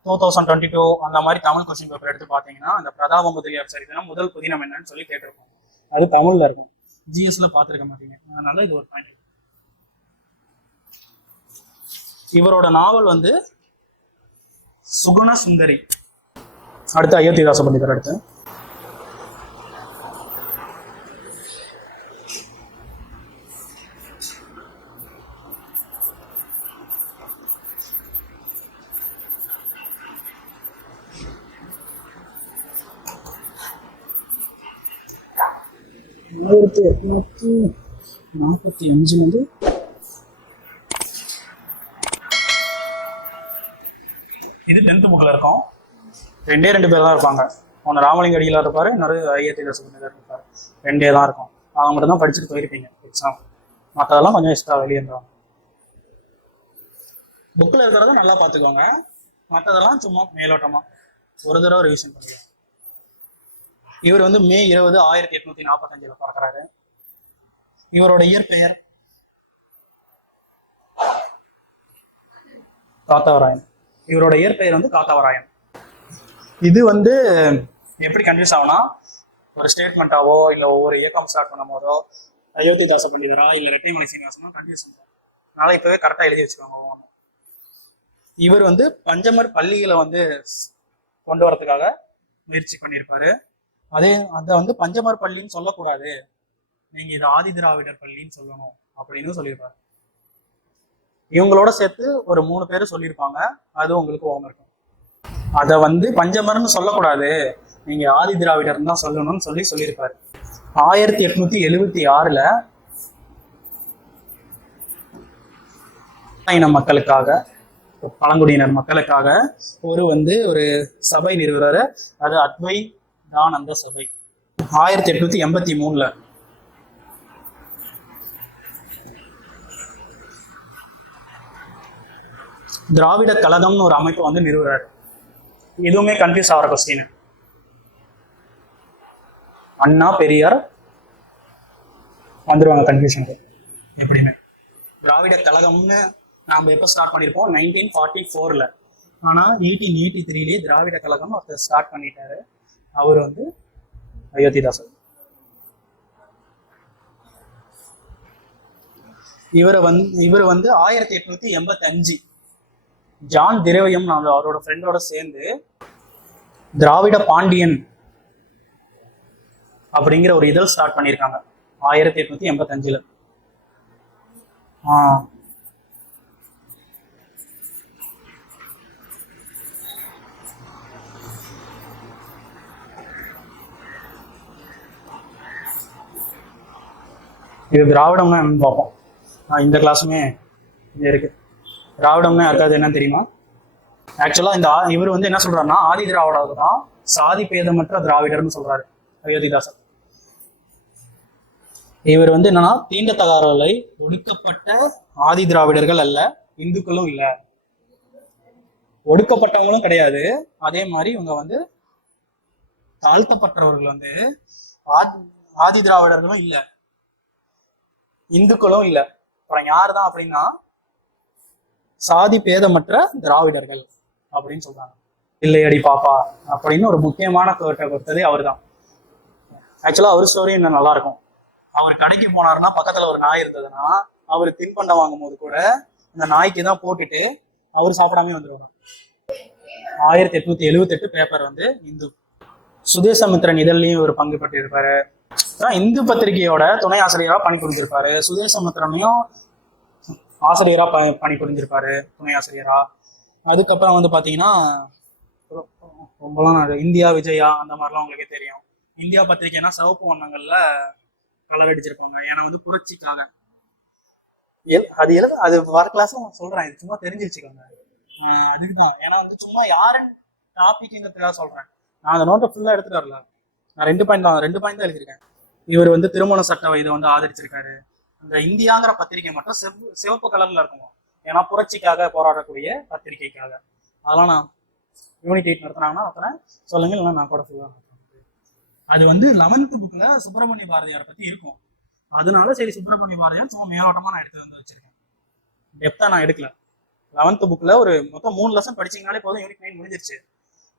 2022 அந்த மாதிரி தமிழ் கொஸ்டின் பேப்பர் எடுத்து பார்த்தீங்கன்னா அந்த பிரதாப முதலியார் சரித்திரம் முதல் புதினம் என்னன்னு சொல்லி கேட்டிருக்கோம். அது தமிழ்ல இருக்கும், ஜிஎஸ்ல பார்த்துருக்க மாட்டீங்க. அதனால இது ஒரு பாயிண்ட். இவரோட நாவல் வந்து சுகுண சுந்தரி. அடுத்து அயோத்திதாச பண்டிதர். அடுத்து இது 10th புக்ல இருக்கும். 2 பேர் தான் இருப்பாங்க. ஒன்னு ராமலிங்க அடிகளார் இருப்பாரு, இன்னொரு அயோத்திதாச பண்டிதர் இருப்பாரு. 2 தான் இருக்கும். அவங்க மட்டும் தான் படிச்சுட்டு போயிருப்பீங்க எக்ஸாம். மற்றதெல்லாம் கொஞ்சம் எக்ஸ்ட்ரா வெளியே இருந்தவங்க. புக்ல இருக்கிறத நல்லா பார்த்துக்கோங்க, மற்றதெல்லாம் சும்மா மேலோட்டமா ஒரு தடவை ரிவிஷன் பண்ணிடுவோம். இவர் வந்து மே 20, 1845 பிறக்கிறாரு. இவரோட இயற்பெயர் காத்தவராயன். இவரோட இயற்பெயர் வந்து காத்தவராயன். இது வந்து எப்படி கன்ஃபியூஸ் ஆகும்னா, ஒரு ஸ்டேட்மெண்ட்டாவோ இல்லை ஒவ்வொரு இயக்கம் ஸ்டார்ட் பண்ணும் போதோ அயோத்திதாச பண்டிதரா இல்லை ரெட்டைமலை சீனிவாசனா கன்ஃபியூஸ் பண்ணுவோம். அதனால இப்பவே கரெக்டாக எழுதி வச்சுக்கோங்க. இவர் வந்து பஞ்சமர் பள்ளிகளை வந்து கொண்டு வரதுக்காக முயற்சி பண்ணியிருப்பாரு. அதை வந்து பஞ்சமர் பள்ளின்னு சொல்லக்கூடாது, நீங்க இது ஆதி திராவிடர் பள்ளின்னு சொல்லணும் அப்படின்னு சொல்லியிருப்பாரு. இவங்களோட சேர்த்து ஒரு 3 பேர் சொல்லியிருப்பாங்க, அது உங்களுக்கு ஓம் இருக்கும். அதை வந்து பஞ்சமர்னு சொல்லக்கூடாது, நீங்க ஆதி திராவிடர் தான் சொல்லணும்னு சொல்லியிருப்பாரு. 1876 மக்களுக்காக, பழங்குடியினர் மக்களுக்காக ஒரு சபை நிறுவுறாரு. அது அத்வைதானந்த சபை. 1883 திராவிட கழகம்னு ஒரு அமைப்பு வந்து நிறுவுறாரு. எதுவுமே கன்ஃபியூஸ் ஆகிற கொஸ்டின். அண்ணா பெரியார் வந்துடுவாங்க கன்ஃபியூஷனுக்கு எப்படியுமே. திராவிட கழகம்னு நாம் எப்போ ஸ்டார்ட் பண்ணியிருப்போம் 1944. ஆனால் 1883 திராவிட கழகம் ஒருத்தர் ஸ்டார்ட் பண்ணிட்டாரு. அவர் வந்து அயோத்திதாசர். இவர் வந்து 1885 ஜான் திரவியம் அவரோட ஃப்ரெண்டோட சேர்ந்து திராவிட பாண்டியன் அப்படிங்கிற ஒரு இதழ் ஸ்டார்ட் பண்ணியிருக்காங்க 1885. இது திராவிடம்னா என்னன்னு பார்ப்போம். இந்த கிளாஸுமே இருக்கு. திராவிடம்னா யாருக்காவது என்னன்னு தெரியுமா? ஆக்சுவலா இவர் வந்து என்ன சொல்றாருன்னா ஆதி திராவிடர் தான் சாதி பேதமற்ற திராவிடர்னு சொல்றாரு அயோத்திதாசர். இவர் வந்து என்னன்னா தீண்டத்தகாரர்களை ஒடுக்கப்பட்ட ஆதி திராவிடர்கள் அல்ல, இந்துக்களும் இல்ல, ஒடுக்கப்பட்டவங்களும் கிடையாது. அதே மாதிரி இவங்க வந்து தாழ்த்தப்பட்டவர்கள் வந்து ஆதி திராவிடர்களும் இல்ல, இந்துக்களும் இல்ல. அப்புறம் யாரு தான் அப்படின்னா சாதி பேதமற்ற திராவிடர்கள் அப்படின்னு சொல்றாங்க. இல்லையடி பாப்பா அப்படின்னு ஒரு முக்கியமான கோட்டை கொடுத்ததே அவர் தான். ஆக்சுவலா அவர் ஸ்டோரி இன்னும் நல்லா இருக்கும். அவர் கடைக்கு போனாருன்னா பக்கத்துல ஒரு நாய் இருந்ததுன்னா அவர் தின்பண்டம் வாங்கும் போது கூட இந்த நாய்க்கு தான் போட்டுட்டு அவர் சாப்பிடாமே வந்துருவாங்க. 1878 பேப்பர் வந்து இந்து. சுதேசமித்திரன் இதழ்லையும் ஒரு பங்கு பெற்று இருப்பாரு. இந்து பத்திரிகையோட துணை ஆசிரியரா பணிபுரிஞ்சிருப்பாரு. சுதேசமித்திரனையும் ஆசிரியரா பணிபுரிஞ்சிருப்பாரு, துணை ஆசிரியரா. அதுக்கப்புறம் வந்து பாத்தீங்கன்னா ரொம்பலாம் இந்தியா விஜயா அந்த மாதிரிலாம் உங்களுக்கே தெரியும். இந்தியா பத்திரிகைனா சிவப்பு வண்ணங்கள்ல கலர் அடிச்சிருப்பாங்க. ஏன்னா வந்து புரட்சிக்காக. அது வர கிளாஸும் சொல்றேன், இது சும்மா தெரிஞ்சு வச்சுக்கோங்க. அதுக்குதான். ஏன்னா வந்து சும்மா யாருன்னு டாபிக்ங்கிறதுக்காக சொல்றேன். நான் அந்த நோட்டை ஃபுல்லா எடுத்துட்டு வரல. நான் 2 பாயிண்ட் தான் எழுதியிருக்கேன். இவர் வந்து திருமண சட்ட இதை வந்து ஆதரிச்சிருக்காரு. இந்த இந்தியாங்கிற பத்திரிகை மட்டும் சிவப்பு கலர்ல இருக்கும். ஏன்னா புரட்சிக்காக போராடக்கூடிய பத்திரிகைக்காக. அதெல்லாம் நான் யூனிட் 8 நடத்தினாங்கன்னா அத்தனை சொல்லுங்க, இல்லைன்னா நான் கூட ஃபுல்லா. அது வந்து 11th புக்ல சுப்பிரமணிய பாரதியாரை பத்தி இருக்கும். அதனால சரி சுப்பிரமணிய பாரதியார் சும்மா மேலோட்டமா நான் எடுத்து வந்து வச்சிருக்கேன். டெப்தா நான் எடுக்கல. 11th புக்ல ஒரு மொத்தம் 3 லெசன் படிச்சீங்கனாலே போதும், யூனிட் 9 முடிஞ்சிருச்சு.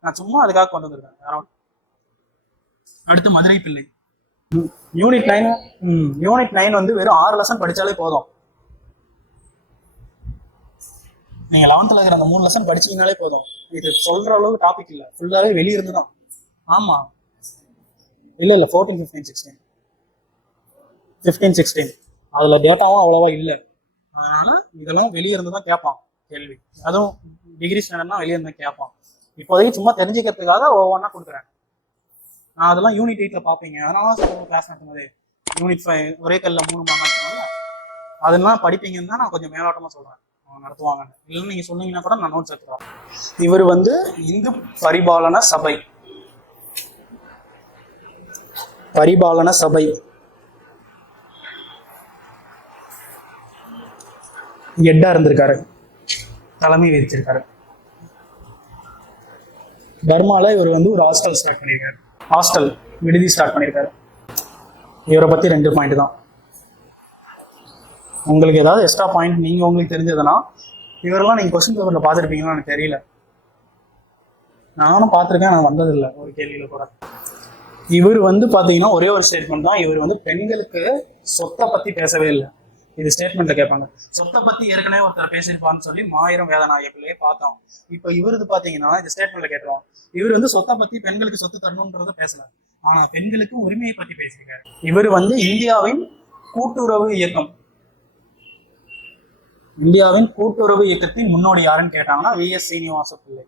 நான் சும்மா அதுக்காக கொண்டு வந்திருக்கேன். அடுத்து மதுரை பிள்ளை. யூனிட் 9 வந்து வெறும் 6 லெசன் படிச்சாலே போதும். நீங்க 11th இருக்கிற அந்த 3 லெசன் படிச்சீங்கனாலே போதும். இது சொல்ற அளவுக்கு டாபிக் இல்ல, ஃபுல்லாவே வெளியிருந்துதான். ஆமா, இல்ல 14, 15, 16 அதுல டேட்டாவும் அவ்வளவா இல்ல. அதனால இதெல்லாம் வெளியிருந்துதான் கேட்பான் கேள்வி. அதுவும் டிகிரி ஸ்டாண்டர்ட்னா வெளியிருந்து கேட்பான். இப்போதைக்கு சும்மா தெரிஞ்சுக்கிறதுக்காக ஒவ்வொன்றா கொடுக்குறேன். நான் அதெல்லாம் யூனிட் 8ல பார்ப்பீங்க. அதனால கிளாஸ் நடத்தும்போது யூனிட் 5 ஒரே கல்ல 3 மாதம் அதெல்லாம் படிப்பீங்கன்னு தான் நான் கொஞ்சம் மேலோட்டமா சொல்றேன். நடத்துவாங்கன்னு இல்லைன்னு நீங்க சொன்னீங்கன்னா கூட நான் நோட்ஸ் எடுத்துறேன். இவர் வந்து இந்து பரிபாலன சபை ஹெட்டா இருந்திருக்காரு, தலைமை வச்சிருக்காரு. பர்மால இவர் வந்து ஒரு ஹாஸ்டல் ஸ்டார்ட் பண்ணியிருக்காரு. ஹாஸ்டல் விடுதி ஸ்டார்ட் பண்ணியிருக்காரு. இவரை பத்தி 2 பாயிண்ட் தான். உங்களுக்கு ஏதாவது எக்ஸ்ட்ரா பாயிண்ட் நீங்க உங்களுக்கு தெரிஞ்சதுன்னா இவரெல்லாம் நீங்க கொஸ்டின் பேப்பர்ல பார்த்துருப்பீங்கன்னு எனக்கு தெரியல. நானும் பார்த்துருக்கேன், நான் வந்ததில்லை ஒரு கேள்வியில கூட. இவர் வந்து பாத்தீங்கன்னா ஒரே ஒரு ஸ்டேட்மெண்ட் தான். இவர் வந்து பெண்களுக்கு சொத்தை பத்தி பேசவே இல்லை. இது ஸ்டேட்மெண்ட்ல கேட்பாங்க. சொத்தை பத்தி ஏற்கனவே ஒருத்தர் பேசியிருப்பான்னு சொல்லி மாயிரம் வேதநாயக பிள்ளையே பார்த்தோம். இப்போ இவருக்கு பாத்தீங்கன்னா இந்த ஸ்டேட்மெண்ட்ல கேட்டுருவோம். இவர் வந்து சொத்தை பத்தி பெண்களுக்கு சொத்து தரணும்ன்றத பேசல, ஆனா பெண்களுக்கு உரிமையை பத்தி பேசியிருக்காரு. இவர் வந்து இந்தியாவின் கூட்டுறவு இயக்கத்தின் முன்னோடி யாருன்னு கேட்டாங்கன்னா VS சீனிவாச பிள்ளை.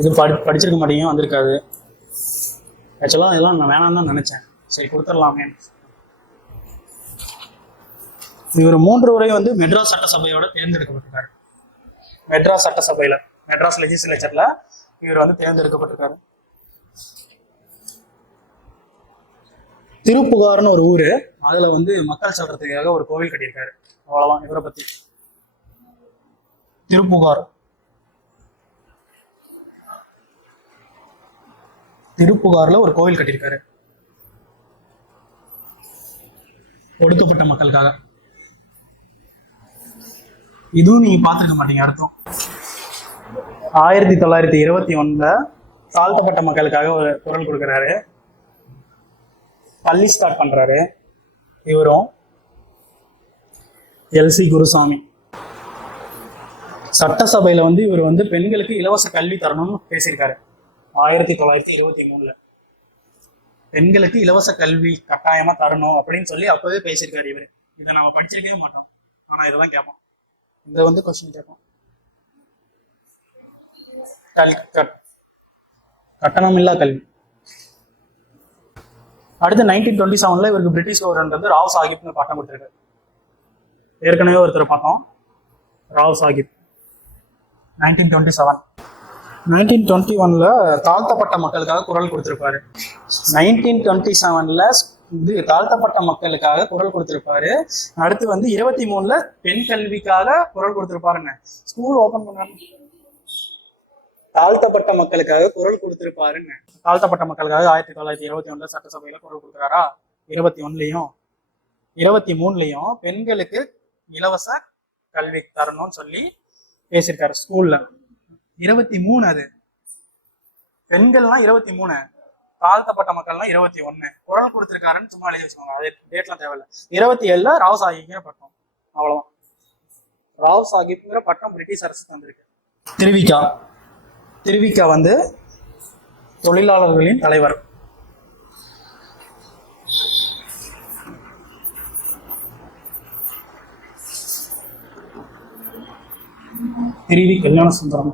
இது படிச்சிருக்க மாட்டீங்க, வந்திருக்காது. ஆக்சுவலாக இதெல்லாம் நான் வேணாம்னு தான் நினச்சேன், சரி கொடுத்துடலாமே. இவர் 3 முறை வந்து மெட்ராஸ் சட்டசபையோட தேர்ந்தெடுக்கப்பட்டிருக்காரு. மெட்ராஸ் சட்டசபையில, மெட்ராஸ் லெஜிஸ்லேச்சர்ல இவர் வந்து தேர்ந்தெடுக்கப்பட்டிருக்காரு. திருப்புகார்னு ஒரு ஊரு, அதுல வந்து மக்கள் சொல்றதுக்காக ஒரு கோவில் கட்டியிருக்காரு. அவ்வளவுதான் இவரை பத்தி. திருப்புகார், திருப்புகார்ல ஒரு கோவில் கட்டியிருக்காரு ஒடுக்கப்பட்ட மக்களுக்காக. இதுவும் நீங்க பார்த்துருக்க மாட்டீங்க அர்த்தம். 1921 தாழ்த்தப்பட்ட மக்களுக்காக ஒரு குரல் கொடுக்குறாரு. பள்ளி ஸ்டார்ட் பண்றாரு இவரும். எல்சி குருசாமி. சட்டசபையில வந்து இவர் வந்து பெண்களுக்கு இலவச கல்வி தரணும்னு பேசியிருக்காரு 1923. பெண்களுக்கு இலவச கல்வி கட்டாயமா தரணும் அப்படின்னு சொல்லி அப்பவே பேசியிருக்காரு இவர். இதை நம்ம படிச்சிருக்கவே மாட்டோம், ஆனா இதைதான் கேட்போம். இதை வந்து கொஸ்டின் கேட்போம். கட்டணம் இல்லா கல்வி. அடுத்து 1927 இவருக்கு பிரிட்டிஷ் கவர்னர் வந்து ராவ் சாஹிப்னு பட்டம் கொடுத்திருக்காரு. ஏற்கனவே ஒருத்தர் பார்த்தோம், ராவ் சாஹிப். 1927. 1921 தாழ்த்தப்பட்ட மக்களுக்காக குரல் கொடுத்திருப்பாரு. 1927 இது தாழ்த்தப்பட்ட மக்களுக்காக குரல் கொடுத்திருப்பாரு. அடுத்து வந்து 23 பெண் கல்விக்காக குரல் கொடுத்திருப்பாருங்க. ஸ்கூல் ஓபன் பண்ணாரு. தாழ்த்தப்பட்ட மக்களுக்காக குரல் கொடுத்திருப்பாருங்க. தாழ்த்தப்பட்ட மக்களுக்காக 1921 சட்டசபையில குரல் கொடுக்குறாரா? 21லயும் 23லயும் பெண்களுக்கு இலவச கல்வி தரணும்னு சொல்லி பேசியிருக்காரு ஸ்கூல்ல. 23 அது. பெண்கள்லாம் 23, தாழ்த்தப்பட்ட மக்கள்லாம் 21. குரல் கொடுத்திருக்காருன்னு சும்மா எழுதி வச்சுக்கோங்க, அது டேட்லாம் தேவையில்லை. 27 ராவ் சாஹிப்ங்கிற பட்டம். அவ்வளவுதான். ராவ் சாஹிப்ங்கிற பட்டம் பிரிட்டிஷ் அரசு தந்திருக்கு. திருவிக்கா. திருவிக்கா வந்து தொழிலாளர்களின் தலைவர். திருவி கல்யாண சுந்தரம்.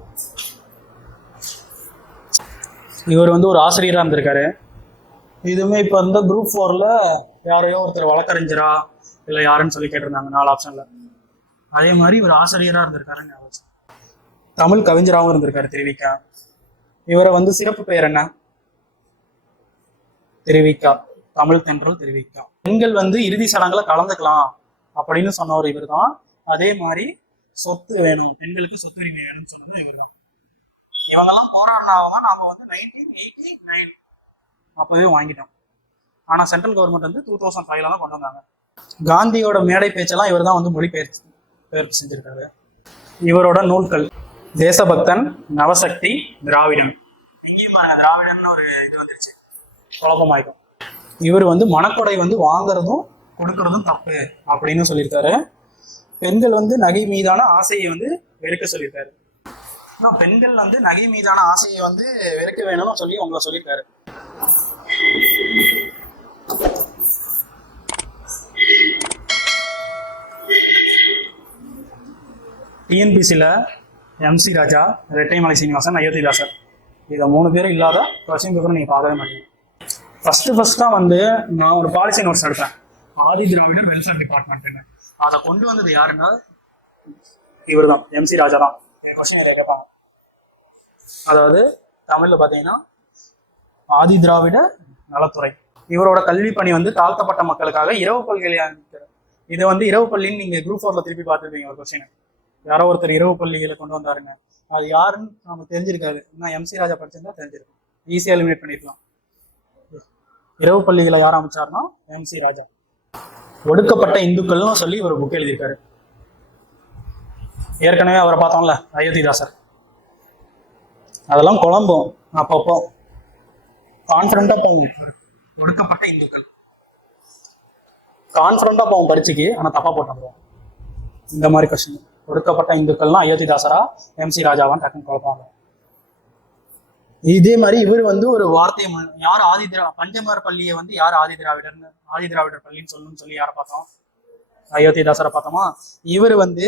இவர் வந்து ஒரு ஆசிரியரா இருந்திருக்காரு. இதுவுமே இப்ப வந்து குரூப் 4ல யாரையோ ஒருத்தர் வழக்கறிஞரா இல்ல யாருன்னு சொல்லி கேட்டிருந்தாங்க 4 ஆப்ஷன்ல. அதே மாதிரி இவர் ஆசிரியரா இருந்திருக்காருன்னு ஞாபகம். தமிழ் கவிஞராகவும் இருந்திருக்காரு திருவிக்கா. இவரை வந்து சிறப்பு பெயர் என்ன? திருவிக்கா. தமிழ் தென்றல் திருவிக்கா. பெண்கள் வந்து இறுதி சடங்குல கலந்துக்கலாம் அப்படின்னு சொன்னவர் இவர் தான். அதே மாதிரி சொத்து வேணும், பெண்களுக்கு சொத்துரிமை வேணும்னு சொன்னதும் இவர் தான். இவங்கெல்லாம் போராடினாதான் நாம வந்து 1989 அப்பவே வாங்கிட்டோம். ஆனா சென்ட்ரல் கவர்மெண்ட் வந்து 2005 தான் கொண்டு வந்தாங்க. காந்தியோட மேடை பேச்செல்லாம் இவர் தான் வந்து மொழிபெயர்ப்பு செஞ்சிருக்காரு. இவரோட நூல்கள் தேசபக்தன், நவசக்தி, திராவிடன். எங்கேயும் திராவிடன்னு ஒரு இது வந்துருச்சு, குழப்பமாயிடும். இவர் வந்து மனக்கொடை வந்து வாங்குறதும் கொடுக்கறதும் தப்பு அப்படின்னு சொல்லியிருக்காரு. பெண்கள் வந்து நகை மீதான ஆசையை வந்து வெறுக்க சொல்லியிருக்காரு. பெண்கள் வந்து நகை மீதான ஆசையை வந்து வெறுக்க வேணும்னு சொல்லி உங்களை சொல்லியிருக்காரு. டிஎன்பிசியில் எம்சி ராஜா, ரெட்டைமலை சீனிவாசன், அயோத்திதாசர், இதை 3 பேரும் இல்லாத கொஸ்டின் பேப்பரை நீங்கள் பார்க்கவே மாட்டீங்க. ஃபர்ஸ்ட்டாக வந்து நான் ஒரு பாலிசி நோட்ஸ் எடுத்தேன், ஆதி திராவிடர் வெல்ஃபேர் டிபார்ட்மெண்ட்னு. அதை கொண்டு வந்தது யாருன்னா இவர் தான், எம்சி ராஜா தான். கொஸ்டின் இதை கேட்பாங்க. அதாவது தமிழ்ல பார்த்தீங்கன்னா ஆதி திராவிட நலத்துறை. இவரோட கல்வி பணி வந்து தாழ்த்தப்பட்ட மக்களுக்காக இரவு பள்ளிகளை அமைக்கிறார். இதை வந்து இரவு பள்ளின்னு நீங்க குரூப் 4ல திருப்பி பார்த்துருப்பீங்க. ஒரு கொஸ்டின், யாரோ ஒருத்தர் இரவு பள்ளிகளை கொண்டு வந்தாருங்க, அது யாருன்னு நமக்கு தெரிஞ்சிருக்காது. நான் எம்சி ராஜா படிச்சிருந்தா தெரிஞ்சிருக்கும், ஈஸியாக எலிமினேட் பண்ணிருக்கலாம். இரவு பள்ளிகளை யார் அமைச்சாருன்னா எம்சி ராஜா. ஒடுக்கப்பட்ட இந்துக்கள்னு சொல்லி ஒரு புக் எழுதியிருக்காரு. ஏற்கனவே அவரை பார்த்தோம்ல, அயோத்திதாசர். அதெல்லாம் குழம்பும் அப்பப்போ, கான்ஃபிடண்டா போகும். ஒடுக்கப்பட்ட இந்துக்கள் கான்ஃபிடண்டா போகும் பரீட்சைக்கு, ஆனா தப்பா போட்டோம். இந்த மாதிரி கொஸ்டின், ஒடுக்கப்பட்ட இந்துக்கள்லாம் அயோத்திதாசரா எம்சி ராஜாவான்னு டக்குன்னு குழப்பாங்க. இதே மாதிரி இவர் வந்து ஒரு வார்த்தையை, யார் பஞ்சமர் பள்ளியை வந்து யார் ஆதி திராவிடர் பள்ளின்னு சொல்லணும்னு சொல்லி யாரை பார்த்தோம்? அயோத்திதாசரை பார்த்தோமா? இவர் வந்து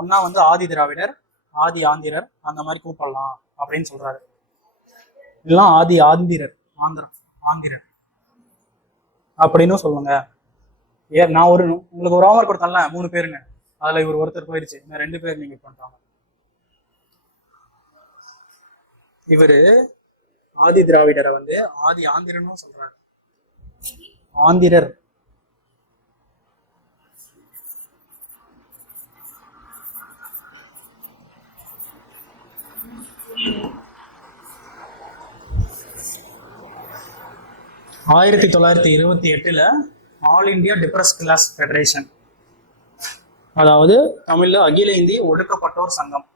ஒன்னா வந்து ஆதி திராவிடர், ஆதி ஆந்திரர் அந்த மாதிரி கூப்பிடலாம் அப்படின்னு சொல்றாரு. இதெல்லாம் ஆதி ஆந்திரர், ஆந்திரர் அப்படின்னு சொல்லுங்க. நான் உங்களுக்கு ஒரு ஹோம்ஒர்க் கொடுத்தேன்ல 3 பேருங்க, அதுல இவர் ஒருத்தர் போயிருச்சு, இன்னும் 2 பேர் நீங்க பண்றாங்க. இவரு ஆதி திராவிடரை வந்து ஆதி ஆந்திரன்னு சொல்றாரு. ஆந்திரர். ஆயிரத்தி 1928 all India depress class federation, அதாவது தமிழ்ல அகில இந்திய ஒடுக்கப்பட்டோர் சங்கம்.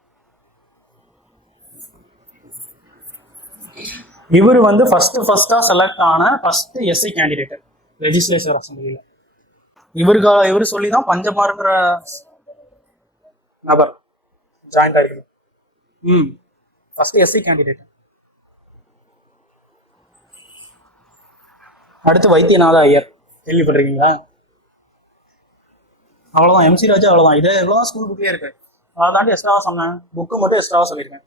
இவர் வந்து ஃபர்ஸ்டா செலக்ட் ஆன ஃபர்ஸ்ட் எஸ்சி கேண்டிடேட் லெஜிஸ்லேச்சர் அசம்பிளியில. இவரு சொல்லிதான் பஞ்சமாறுங்கிற நபர் ஜாயிண்ட் ஆயிருக்கு. First SC candidate. அடுத்து வைத்தியநாத ஐயர், கேள்விப்பட்டிருக்கீங்களா? அவ்வளவுதான். எம்சி ராஜா அவ்வளவுதான். இதே எவ்வளவுதான் ஸ்கூல் புக்லயே இருக்கு. அதை தாண்டி எக்ஸ்ட்ராவா சொன்னேன், புக்கு மட்டும் எக்ஸ்ட்ராவா சொல்லியிருக்கேன்.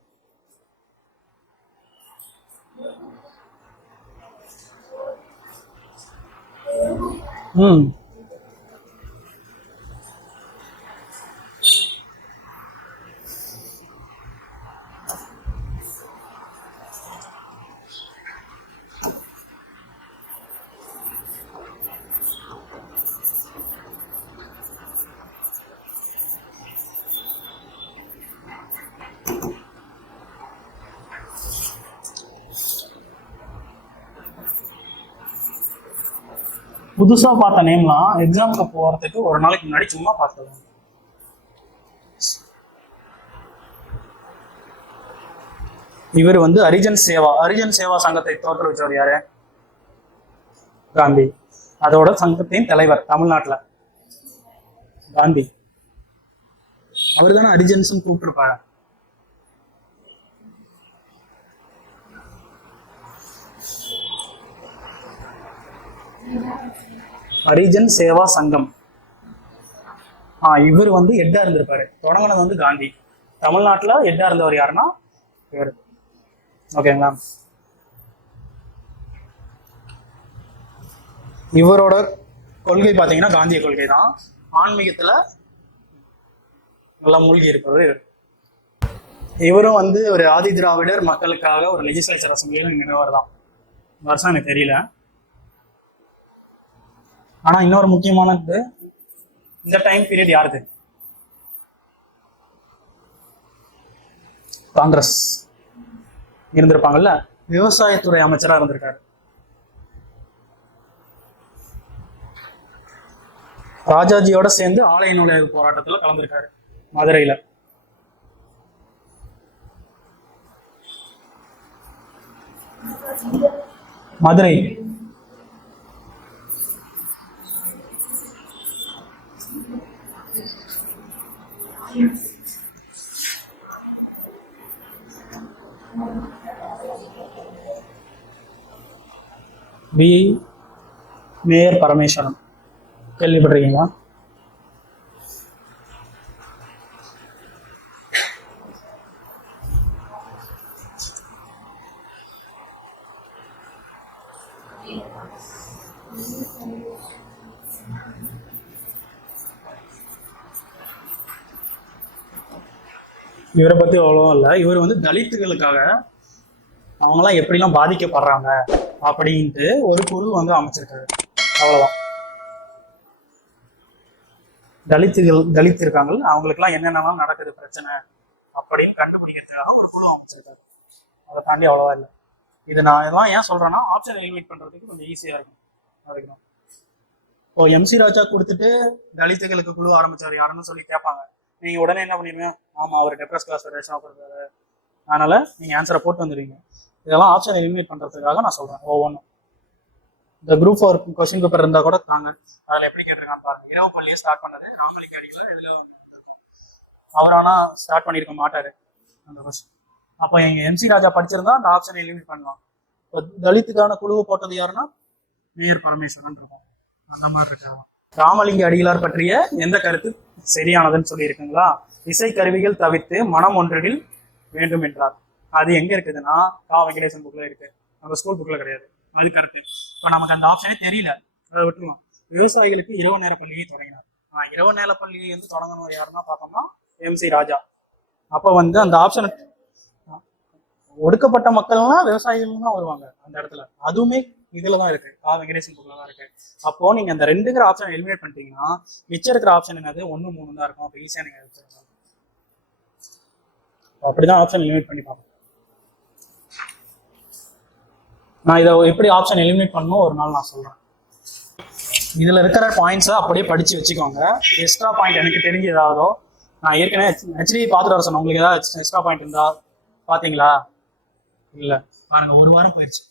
புதுசா பார்த்த நேம்லாம் எக்ஸாமுக்கு போறதுக்கு ஒரு நாளைக்கு முன்னாடி சும்மா பார்த்தது. இவர் வந்து ஹரிஜன் சேவா சங்கத்தை தோற்றுவிச்சவர் யாரு? காந்தி. அதோட சங்கத்தின் தலைவர் தமிழ்நாட்டுல காந்தி. அவர் தானே ஹரிஜன்ஸ் கூப்பிட்டுருப்பாரு. ஹரிஜன் சேவா சங்கம். இவர் வந்து ஹெட்டா இருந்திருப்பாரு. தொடங்கினது வந்து காந்தி. தமிழ்நாட்டுல ஹெட்டா இருந்தவர் யாருன்னா இவர். ஓகேங்களா? இவரோட கொள்கை பாத்தீங்கன்னா காந்திய கொள்கை தான். ஆன்மீகத்துல நல்லா மூழ்கி இருப்பவர் இவர். இவரும் வந்து ஒரு ஆதி திராவிடர் மக்களுக்காக ஒரு லெஜிஸ்லேச்சர் அசம்பிளியில நின்றவர் தான். வருஷம் எனக்கு தெரியல. ஆனா இன்னொரு முக்கியமானது, இந்த டைம் பீரியட் யாருது? காங்கிரஸ் இருந்திருப்பாங்கல்ல, விவசாயத்துறை அமைச்சரா இருந்திருக்காரு. ராஜாஜியோட சேர்ந்து ஆலய நுழைவு போராட்டத்துல கலந்திருக்காரு மதுரையில. மதுரை பி மேயர் பரமேஸ்வரன், கேள்விப்பட்டிருக்கீங்களா? இவரை பத்தி அவ்வளவா இல்லை. இவர் வந்து தலித்துகளுக்காக அவங்களாம் எப்படிலாம் பாதிக்கப்படுறாங்க அப்படின்ட்டு ஒரு குழு வந்து அமைச்சிருக்காரு. அவ்வளவுதான். தலித் இருக்காங்க, அவங்களுக்குலாம் என்னென்னலாம் நடக்குது பிரச்சனை அப்படின்னு கண்டுபிடிக்கிறதுக்காக ஒரு குழு அமைச்சிருக்காரு. அதை தாண்டி அவ்வளவா இல்லை. இது நான் இதெல்லாம் ஏன் சொல்றேன்னா, ஆப்ஷன் எலிமினேட் பண்றதுக்கு கொஞ்சம் ஈஸியா இருக்கும். அதுக்கு இப்போ எம்சி ராஜா கொடுத்துட்டு தலித்துகளுக்கு குழு ஆரம்பிச்சாரு யாருன்னு சொல்லி கேட்பாங்க. நீங்க உடனே என்ன பண்ணிருங்க, ஆமா அவர் டெப்ரஸ் கிளாஸ் ஃபெடரேஷன் கொடுத்தாரு, அதனால நீங்க ஆன்சரை போட்டு வந்துடுவீங்க. இதெல்லாம் ஆப்ஷன் எலிமினேட் பண்றதுக்காக நான் சொல்றேன். ஒவ்வொன்றும் இந்த குரூப் 4 கொஸ்டின் பேப்பர் இருந்தா கூட தாங்க, அதுல எப்படி கேட்டிருக்கான்னு பாருங்க. இரவு பள்ளியை ஸ்டார்ட் பண்ணது ராமலிங்க அடிகளார். இதுல அவர் ஆனா ஸ்டார்ட் பண்ணிருக்க மாட்டாரு அந்த கொஸ்டின். அப்போ எங்க எம்சி ராஜா படிச்சிருந்தா அந்த ஆப்ஷன் எலிமினேட் பண்ணலாம். இப்போ தலித்துக்கான குழுவை போட்டது யாருன்னா மேயர் பரமேஸ்வரன் இருக்கும். அந்த மாதிரி இருக்காங்க. ராமலிங்க அடிகளார் பற்றிய எந்த கருத்து சரியானதுன்னு சொல்லி இருக்குங்களா? இசை கருவிகள் தவிர்த்து மனம் ஒன்றில் வேண்டும் என்றார். அது எங்க இருக்குதுன்னா வெங்கடேசன் புக்ல இருக்கு, நம்ம ஸ்கூல் புக்ல கிடையாது. அது கரெக்ட். இப்போ நமக்கு அந்த ஆப்ஷனே தெரியல, அதை விட்டுருவோம். விவசாயிகளுக்கு இரவு நேர பள்ளியை தொடங்கினார். இரவு நேர பள்ளியை வந்து தொடங்கணும் யாருன்னா பார்த்தோம்னா MC ராஜா. அப்ப வந்து அந்த ஆப்ஷன் ஒடுக்கப்பட்ட மக்கள்லாம் விவசாயிகள் தான் வருவாங்க அந்த இடத்துல. அதுவுமே இதுலதான் இருக்கு, வெங்கடேசன் புக்ல தான் இருக்கு. அப்போ நீங்க அந்த 2ங்கிற ஆப்ஷன் எலிமினேட் பண்ணிட்டீங்கன்னா மிச்சம் இருக்கிற ஆப்ஷன் என்னது 1, 3 தான் இருக்கும். அப்ப ஈஸியா நீங்க அப்படிதான் ஆப்ஷன் எலிமினேட் பண்ணி பார்ப்போம். நான் இதை எப்படி ஆப்ஷன் எலிமினேட் பண்ணணும் ஒரு நாள் நான் சொல்றேன். இதுல இருக்கிற பாயிண்ட்ஸை அப்படியே படிச்சு வச்சுக்கோங்க. எக்ஸ்ட்ரா பாயிண்ட் எனக்கு தெரிஞ்சு ஏதாவதோ நான் ஏற்கனவே ஆக்சுவலி பார்த்துட்டு வர சொன்னேன். உங்களுக்கு ஏதாவது எக்ஸ்ட்ரா பாயிண்ட் இருந்தா பாத்தீங்களா? இல்ல பாருங்க, ஒரு வாரம் போயிடுச்சு.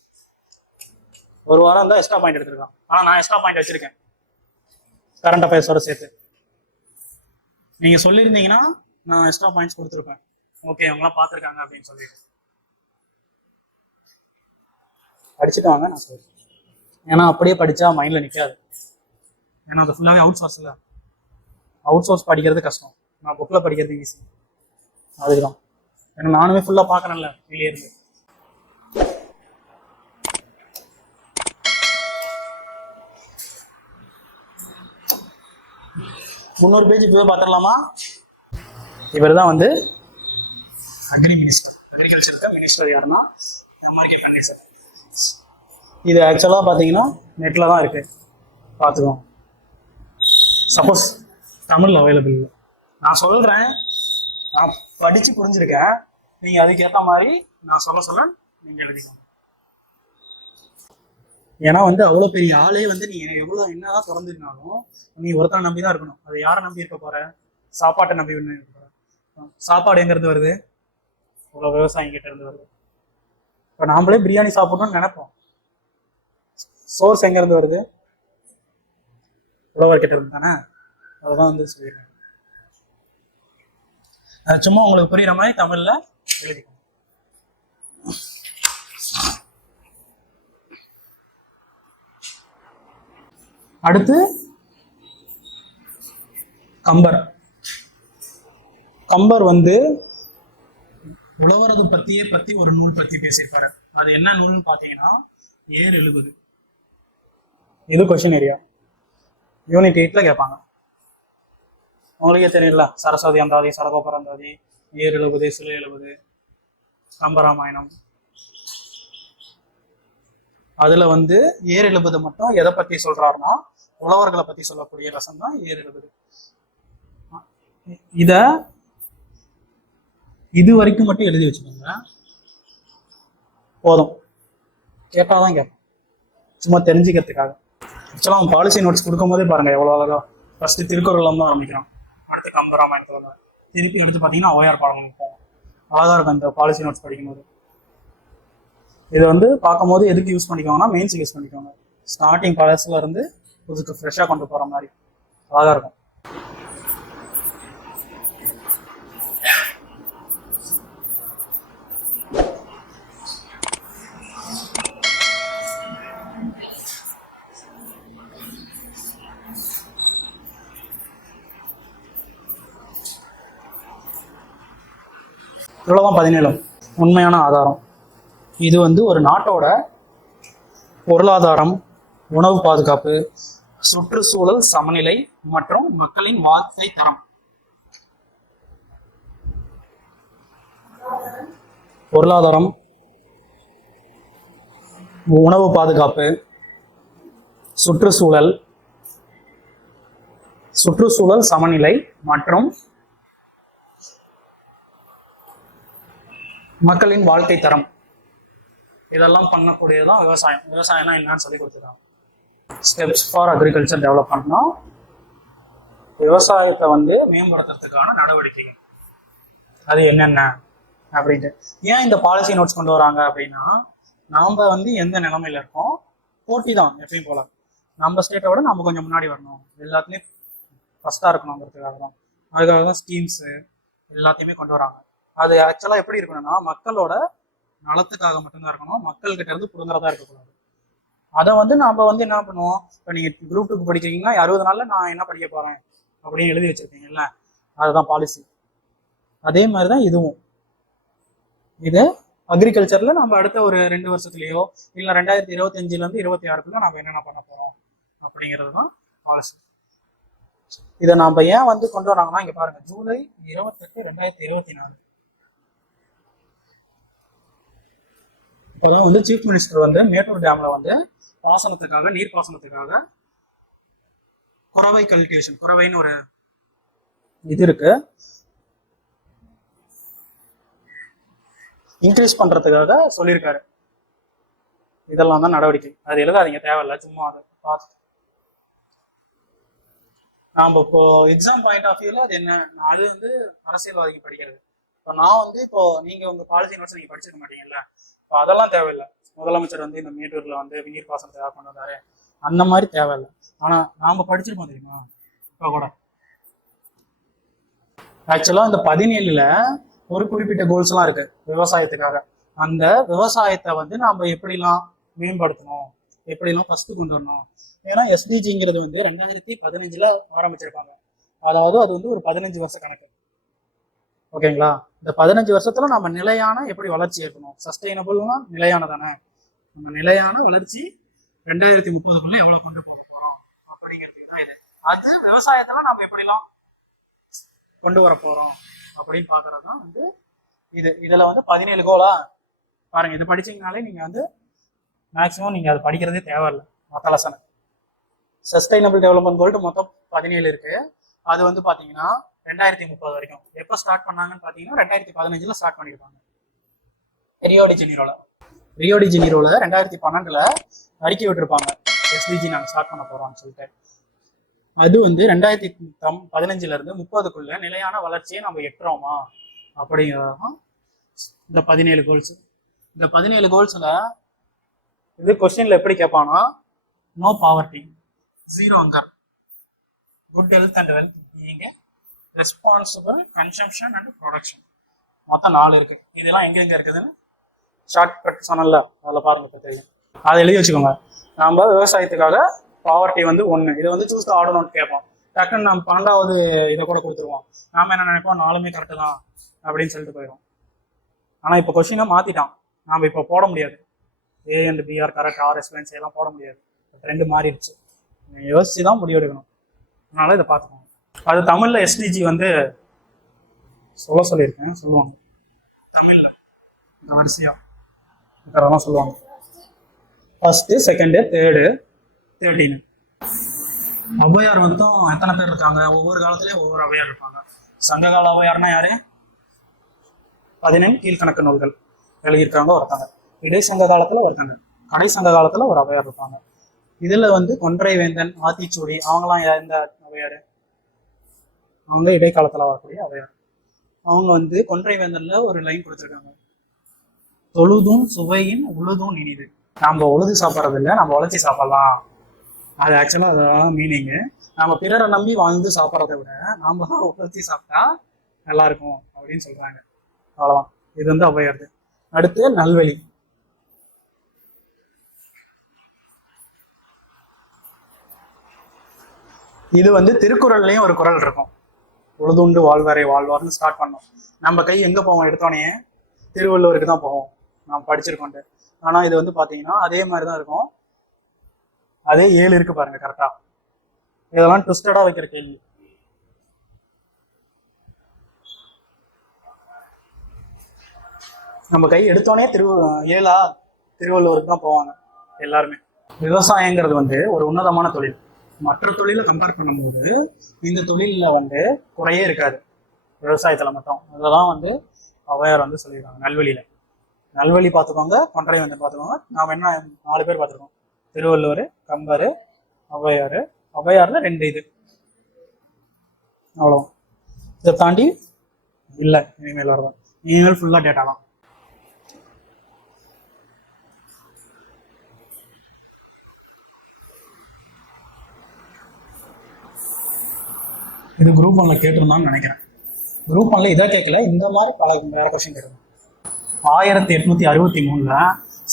ஒரு வாரம் தான் எக்ஸ்ட்ரா பாயிண்ட் எடுத்திருக்கான். ஆனா நான் எக்ஸ்ட்ரா பாயிண்ட் வச்சிருக்கேன் கரண்ட் அஃபேர்ஸோட சேர்த்து. நீங்க சொல்லியிருந்தீங்கன்னா நான் எக்ஸ்ட்ரா பாயிண்ட்ஸ் கொடுத்துருப்பேன். ஓகே, அவங்களாம் பார்த்துருக்காங்க அப்படின்னு சொல்லிட்டு படிச்சுட்டாங்க. நான் சொல்றேன், ஏன்னா அப்படியே படிச்சா மைண்ட்ல நிற்காது. ஏன்னா அது ஃபுல்லாகவே அவுட் சோர்ஸ் இல்லை. அவுட் சோர்ஸ் படிக்கிறது கஷ்டம், நான் புக்கில் படிக்கிறது ஈஸி. அதுக்குதான். ஏன்னா நானுமே ஃபுல்லாக பார்க்கணும்ல வெளியே இருந்து. முன்னூறு பேஜ் இப்போ பார்த்துடலாமா? இவர் தான் வந்து அக்ரிகல்ச்சருக்கு மினிஸ்டர். யாருன்னா இது ஆக்சுவலாக பார்த்தீங்கன்னா நெட்டில் தான் இருக்கு, பார்த்துக்கோங்க. சப்போஸ் தமிழில் அவைலபிள் இல்லை, நான் சொல்கிறேன், நான் படித்து புரிஞ்சிருக்கேன். நீங்கள் அதுக்கேற்ற மாதிரி நான் சொல்ல நீங்கள் எழுதிக்கோங்க. ஏன்னா வந்து அவ்வளோ பெரிய ஆளே வந்து நீ எவ்வளோ என்னதான் திறந்துருந்தாலும் நீ ஒருத்தனை நம்பி தான் இருக்கணும். அது யாரை நம்பி இருக்க போற? சாப்பாட்டை நம்பி இருக்க போற. சாப்பாடு எங்கேருந்து வருது? இவ்வளோ விவசாயம் கிட்ட இருந்து வருது. இப்போ நாமளே பிரியாணி சாப்பிடணும்னு நினைப்போம். சோர்ஸ் எங்கேருந்து வருது? உழவர் கிட்ட இருந்து தானே. அதுதான் வந்து சொல்லிடுறேன். சும்மா உங்களுக்கு புரியுற மாதிரி தமிழ்ல எழுதிக்கணும். அடுத்து கம்பர். கம்பர் வந்து உழவரது பத்தி ஒரு நூல் பத்தி பேசியிருப்பாரு. அது என்ன நூல்னு பாத்தீங்கன்னா ஏர் எழுபது. இது கொஸ்டின் ஏரியா, யூனிட் 8ல கேட்பாங்க. உங்களுக்கே தெரியல, சரஸ்வதி அந்தாதி, சடகோபர் அந்தாதி, ஏர் எழுபது, சிலை எழுபது, கம்பராமாயணம். அதுல வந்து ஏர் எழுபது மட்டும் எதை பத்தி சொல்றாருன்னா உழவர்களை பத்தி சொல்லக்கூடிய ரசம் தான் ஏர் எழுபது. இது வரைக்கும் மட்டும் எழுதி வச்சுக்கோங்க, போதும். கேட்டாதான் கேட்போம், சும்மா தெரிஞ்சுக்கிறதுக்காக. ஆக்சுவலாக அவன் பாலிசி நோட்ஸ் கொடுக்கும் போதே பாருங்க எவ்வளோ அழகா. ஃபர்ஸ்ட் திருக்குறள் தான் ஆரம்பிக்கிறான், அடுத்து கம்பராமாயணத்தோட, திருப்பி எடுத்து பார்த்தீங்கன்னா ஓயார் பாடங்கள் போகும். அழகா இருக்கும் அந்த பாலிசி நோட்ஸ் படிக்கும்போது. இதை வந்து பார்க்கும்போது எதுக்கு யூஸ் பண்ணிக்கோங்கன்னா மெயின்ஸுக்கு யூஸ் பண்ணிக்கோங்க. ஸ்டார்டிங் பழசுல இருந்து புதுக்கு ஃப்ரெஷ்ஷாக கொண்டு போகிற மாதிரி அழகா இருக்கும். இவ்வளவுதான் 17 உண்மையான ஆதாரம். இது வந்து ஒரு நாட்டோட பொருளாதாரம், உணவு பாதுகாப்பு, சுற்றுச்சூழல் சமநிலை மற்றும் மக்களின் வாழ்க்கை தரம். பொருளாதாரம், உணவு பாதுகாப்பு, சுற்றுச்சூழல் சமநிலை மற்றும் மக்களின் வாழ்க்கை தரம். இதெல்லாம் பண்ணக்கூடியதான் விவசாயம். விவசாயம்னா என்னன்னு சொல்லி கொடுத்துருக்காங்க. ஸ்டெப்ஸ் ஃபார் அக்ரிகல்ச்சர் டெவலப்மெண்ட்னா விவசாயத்தை வந்து மேம்படுத்துறதுக்கான நடவடிக்கைகள். அது என்னென்ன அப்படின்ட்டு. ஏன் இந்த பாலிசி நோட்ஸ் கொண்டு வராங்க அப்படின்னா, நாம வந்து எந்த நிலைமையில இருக்கோம், போட்டி தான் எப்பயும் போல. நம்ம ஸ்டேட்டை விட நம்ம கொஞ்சம் முன்னாடி வரணும், எல்லாத்துலேயும் ஃபர்ஸ்டா இருக்கணுங்கிறதுக்காக தான். அதுக்காக தான் ஸ்கீம்ஸு எல்லாத்தையுமே கொண்டு வராங்க. அது ஆக்சுவலாக எப்படி இருக்கணும்னா மக்களோட நலத்துக்காக மட்டும்தான் இருக்கணும், மக்கள்கிட்ட இருந்து புடுங்குறதா இருக்கக்கூடாது. அதை வந்து நாம வந்து என்ன பண்ணுவோம், இப்போ நீங்கள் குரூப் 2 படிக்கிறீங்கன்னா 60 நாள்ல நான் என்ன படிக்க போறேன் அப்படின்னு எழுதி வச்சிருக்கீங்கல்ல, அதுதான் பாலிசி. அதே மாதிரி தான் இதுவும். இதை அக்ரிகல்ச்சர்ல நம்ம அடுத்த ஒரு 2 வருஷத்துலயோ இல்லை 2025 26 நம்ம என்னென்ன பண்ண போறோம் அப்படிங்கிறது தான் பாலிசி. இதை நாம ஏன் கொண்டு வராங்கன்னா இங்க பாருங்க, ஜூலை 28, 2024 இப்போதான் சீஃப் மினிஸ்டர் மேட்டூர் டேம்ல பாசனத்துக்காக, நீர் பாசனத்துக்காக குறவை கல்டிவேஷன், குறவைன்னு ஒரு இது இருக்கு, இன்க்ரீஸ் பண்றதுக்காக சொல்லியிருக்காரு. இதெல்லாம் தான் நடவடிக்கை. அது எழுதாதீங்க, தேவையில்ல, சும்மா அதை பார்த்து நாம இப்போ எக்ஸாம் பாயிண்ட் ஆஃப் வியூல அது என்ன, அது அரசியல்வாதிக்கு படிக்கிறது. இப்போ நான் இப்போ நீங்க உங்க பாலிசி நோட்ஸ் நீங்க படிச்சிருக்க மாட்டீங்கல்ல, இப்போ அதெல்லாம் தேவையில்லை. முதலமைச்சர் இந்த மேட்டூர்ல நீர் பாசனத்தை கொண்டு வந்தாரு, அந்த மாதிரி தேவையில்லை. ஆனா நாம படிச்சிருக்கோம் தெரியுமா, இப்போ கூட ஆக்சுவலா இந்த 17ல ஒரு குறிப்பிட்ட கோல்ஸ் எல்லாம் இருக்கு விவசாயத்துக்காக. அந்த விவசாயத்தை நாம எப்படிலாம் மேம்படுத்தணும், எப்படிலாம் ஃபர்ஸ்ட் கொண்டு வரணும். ஏன்னா எஸ்டிஜிங்கிறது 2015 ஆரம்பிச்சிருக்காங்க. அதாவது அது ஒரு 15 வருஷ கணக்கு. ஓகேங்களா? இந்த 15 வருஷத்துல நம்ம நிலையான எப்படி வளர்ச்சி இருக்கணும், சஸ்டைனபிள்னா நிலையானதானே, நம்ம நிலையான வளர்ச்சி 2030க்குள்ள எவ்வளவு கொண்டு போக போறோம் அப்படிங்கிறதுக்கு தான் இது. அது விவசாயத்துல நம்ம எப்படிலாம் கொண்டு வர போறோம் அப்படின்னு பாக்குறது தான் இது. இதுல 17 கோலா பாருங்க. இதை படிச்சீங்கனாலே நீங்க மேக்சிமம் நீங்க அதை படிக்கிறதே தேவையில்லை. மத்த லெசன் சஸ்டைனபிள் டெவலப்மெண்ட் கோல் மொத்தம் 17 இருக்கு. அது பாத்தீங்கன்னா 2030 வரைக்கும். எப்போ ஸ்டார்ட் பண்ணாங்கன்னு பாத்தீங்கன்னா 2015 ஸ்டார்ட் பண்ணிருப்பாங்க ரியோடி ஜெனீரோல. 2012 அறிக்கை விட்டுருப்பாங்க, எஸ்டிஜி நாங்க ஸ்டார்ட் பண்ண போறோம்னு சொல்லிட்டு. அது 2015 30க்குள்ள நிலையான வளர்ச்சியை நம்ம எட்டுறோமா அப்படிங்கிறதான் இந்த 17 கோல்ஸ். இந்த 17 கோல்ஸ்ல கொஸ்டின்ல எப்படி கேட்பானா, no poverty, zero hunger, good health and wealth being, responsible consumption and production. மொத்தம் 4 இருக்கு. இதெல்லாம் எங்க இருக்குதுன்னு ஷார்ட் கட் சொன்னல, அதில் பாருங்க, இப்போ தெரியும். அதை எழுதி வச்சுக்கோங்க. நம்ம விவசாயத்துக்காக பாவர்ட்டி 1, இதை சூஸ் த ஆர்டர் நோட் கேட்போம். டக்குன்னு நம்ம 12வது இதை கூட கொடுத்துருவோம். நாம என்ன நினைப்போம், 4மே கரெக்டு தான் அப்படின்னு சொல்லிட்டு போயிடும். ஆனா இப்போ கொஸ்டினை மாத்திட்டான். நாம இப்போ போட முடியாது, A and B are correct, R explains எல்லாம் போட முடியாது. ட்ரெண்டு மாறிடுச்சு. யோசிச்சு தான் முடிவு எடுக்கணும். அதனால இதை பார்த்துக்கோங்க. அது தமிழ்ல எஸ்டிஜி சொல்லியிருக்கேன், சொல்லுவாங்க தமிழ்ல வரிசையா அதெல்லாம் சொல்லுவாங்க. First, second, third, 13. ஔவையார் எத்தனை பேர் இருக்காங்க, ஒவ்வொரு காலத்திலயும் ஒவ்வொரு ஔவையார் இருப்பாங்க. சங்ககால ஔவையார்னா யாரு, 15 கீழ்கணக்கு நூல்கள் எழுதியிருக்காங்க ஒருத்தாங்க. இடைசங்க காலத்துல ஒருத்தாங்க, கடைசங்க காலத்துல ஒரு ஔவையார் இருப்பாங்க. இதுல கொன்றை வேந்தன், ஆத்திச்சூடி, அவங்கலாம் எந்த ஔவையாரு, அவங்க இடைக்காலத்துல வரக்கூடிய ஔவையார். அவங்க கொன்றை வேந்தன்ல ஒரு லைன் கொடுத்துருக்காங்க, தொழுதும் சுவையின் உழுதும் இனிது. நம்ம உழுது சாப்பிட்றது இல்லை, நம்ம உழைச்சி சாப்பிடலாம். அது ஆக்சுவலா அதான் மீனிங்கு. நம்ம பிறரை நம்பி வாழ்ந்து சாப்பிட்றத விட நாம தான் உழைச்சி சாப்பிட்டா நல்லா இருக்கும் அப்படின்னு சொல்றாங்க. அவ்வளவுதான். இது ஔவையார். அடுத்து நல்வழி. இது திருக்குறள்லயும் ஒரு குறள் இருக்கும், உழுதுண்டு வாழ்வாரே வாழ்வார்னு ஸ்டார்ட் பண்ணோம். நம்ம கை எங்க போவோம், எடுத்தோடனே திருவள்ளுவருக்கு தான் போவோம், நாம் படிச்சிருக்கோம். ஆனா இது பாத்தீங்கன்னா அதே மாதிரிதான் இருக்கும். அதே 7 இருக்கு பாருங்க கரெக்டா. இதெல்லாம் ட்விஸ்டடா வைக்கிற கேள்வி. நம்ம கை எடுத்தோடனே 7 திருவள்ளுவருக்கு தான் போவாங்க எல்லாருமே. விவசாயங்கிறது ஒரு உன்னதமான தொழில். மற்ற தொழிலை கம்பேர் பண்ணும்போது இந்த தொழில குறையே இருக்காது, விவசாயத்துல மட்டும். அதெல்லாம் ஔவையார் சொல்லியிருக்காங்க நல்வழியில. நல்வழி பார்த்துக்கோங்க, கொன்றை வேந்தன் பார்த்துக்கோங்க. நாம என்ன 4 பேர் பார்த்துருக்கோம், திருவள்ளுவர், கம்பர், ஔவையார். ஔவையார்ல 2 இது, அவ்வளோ. இதை தாண்டி இல்லை, இனிமேல் வரதான். இனிமேல் ஃபுல்லா டேட்டா தான். இது குரூப் 1ல கேட்டிருந்தான்னு நினைக்கிறேன். குரூப் 1ல இதை கேட்கல, இந்த மாதிரி பல வேற கொஸ்டின் கேட்கணும். 1863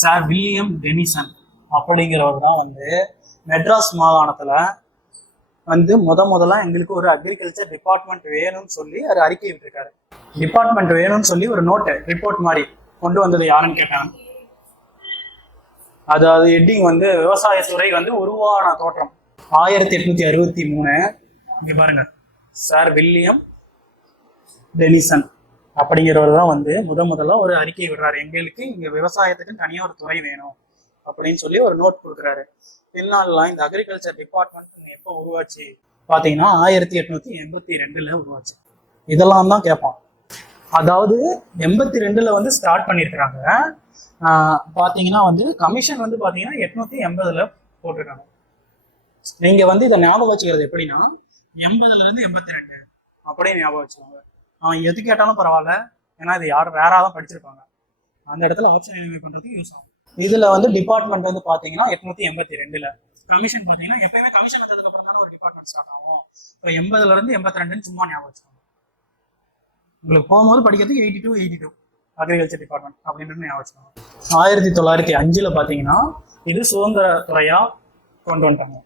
சார் வில்லியம் டெனிசன் அப்படிங்கிறவர் தான் மெட்ராஸ் மாகாணத்துல முதல்ல எங்களுக்கு ஒரு அக்ரிகல்ச்சர் டிபார்ட்மெண்ட் வேணும்னு சொல்லி ஒரு அறிக்கை விட்டுருக்காரு. டிபார்ட்மெண்ட் வேணும்னு சொல்லி ஒரு நோட்டு, ரிப்போர்ட் மாதிரி கொண்டு வந்தது யாருன்னு கேட்டாங்க. அது ஹெட்டிங் வந்து விவசாயத்துறை வந்து உருவான தோற்றம் 1863. இங்க பாருங்க, சார் வில்லியம் டெனிசன் அப்படிங்கிறவர் தான் வந்து முதல்ல ஒரு அறிக்கை விடுறாரு, எங்களுக்கு இங்க விவசாயத்துக்கு தனியா ஒரு துறை வேணும் அப்படின்னு சொல்லி ஒரு நோட் கொடுக்குறாரு. பின்னாலாம் இந்த அக்ரிகல்ச்சர் டிபார்ட்மெண்ட் எப்போ உருவாச்சு பாத்தீங்கன்னா 1882 உருவாச்சு. இதெல்லாம் தான் கேட்பான். அதாவது 82 வந்து ஸ்டார்ட் பண்ணியிருக்கிறாங்க. பாத்தீங்கன்னா வந்து கமிஷன் வந்து பாத்தீங்கன்னா 880 போட்டிருக்காங்க. நீங்க வந்து இதை ஞாபகம் வச்சுக்கிறது எப்படின்னா 80 82 அப்படியே ஞாபகம் வச்சுக்கோங்க. அவன் எது கேட்டாலும் பரவாயில்ல, ஏன்னா இது யாரும் வேற தான் படிச்சிருப்பாங்க. அந்த இடத்துல ஆப்ஷன் எலிமினேட் பண்றதுக்கு யூஸ் ஆகும். இதுல வந்து டிபார்ட்மெண்ட் வந்து பாத்தீங்கன்னா 882. கமிஷன் பாத்தீங்கன்னா எப்பயுமே கமிஷன் வந்ததுக்கு அப்புறம் தானே ஒரு டிபார்ட்மெண்ட் ஸ்டார்ட் ஆகும். இப்போ 80 82 சும்மா ஞாபகம் வச்சுக்கோங்க. உங்களுக்கு போகும்போது படிக்கிறதுக்கு 82 அக்ரிகல்ச்சர் டிபார்ட்மெண்ட் அப்படின்றது ஞாபகம் வச்சுக்கோங்க. 1905 பாத்தீங்கன்னா இது சுதந்திர துறையா கொண்டு வந்துட்டாங்க.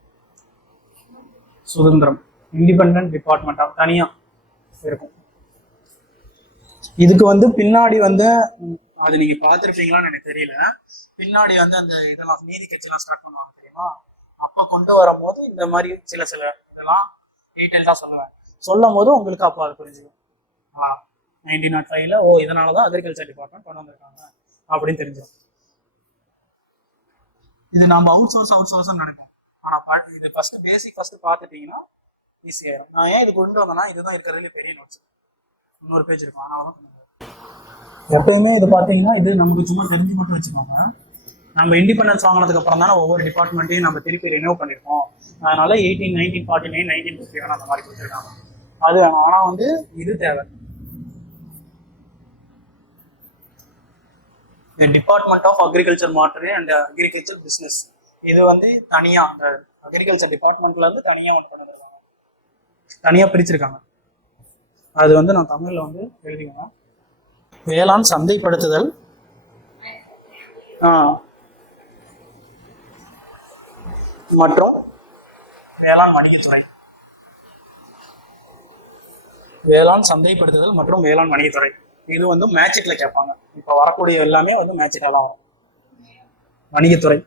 சுதந்திரம் இண்டிபெண்டன்ட் டிபார்ட்மெண்டா தனியா இருக்கும். இதுக்கு வந்து பின்னாடி வந்து அது நீங்க பார்த்துருப்பீங்களான்னு எனக்கு தெரியல. பின்னாடி வந்து அந்த இதெல்லாம் நீதி கட்சியெல்லாம் ஸ்டார்ட் பண்ணுவாங்க தெரியுமா? அப்ப கொண்டு வரும்போது இந்த மாதிரி சில இதெல்லாம் டீட்டெயில்ஸா சொல்லும் போது உங்களுக்கு அப்போ அது புரிஞ்சுக்கும். 1905 இதனாலதான் அக்ரிகல்ச்சர் டிபார்ட்மெண்ட் கொண்டு வந்திருக்காங்க அப்படின்னு தெரிஞ்சிடும். இது நம்ம அவுட் சோர்ஸ் நினைப்போம். ஆனா இது ஃபர்ஸ்ட் பார்த்துட்டீங்கன்னா ஈஸியாயிரும். நான் ஏன் இது கொண்டு வந்தேன்னா இதுதான் இருக்கிறதுல பெரிய நோட்ஸ். இன்னொரு பேஜ் இருக்கும், அதனாலதான் எப்பயுமே இது பாத்தீங்கன்னா இது நமக்கு சும்மா தெரிஞ்சு மட்டும் வச்சுக்கோங்க. நம்ம இண்டிபெண்டன்ஸ் வாங்கினதுக்கு அப்புறம் தானே ஒவ்வொரு டிபார்ட்மெண்ட்டையும் நம்ம திருப்பி ரினியூ பண்ணிருக்கோம். அதனால 1949 1951 அந்த மாதிரி கொடுத்துருக்காங்க. அது ஆனா வந்து இது தேவை. Department of agriculture monitoring and agriculture business இது வந்து தனியா அந்த அக்ரிகல்ச்சர் டிபார்ட்மெண்ட்ல இருந்து தனியா தனியா பிரிச்சிருக்காங்க. அது வந்து நான் தமிழ்ல வந்து எழுதிக்கணும். வேளாண் சந்தைப்படுத்துதல் மற்றும் வேளாண் வணிகத்துறை. வேளாண் சந்தைப்படுத்துதல் மற்றும் வேளாண் வணிகத்துறை இது வந்து மேட்சிட்ல கேட்பாங்க. இப்ப வரக்கூடிய எல்லாமே வந்து மேட்சிட்டா தான் வரும். வணிகத்துறை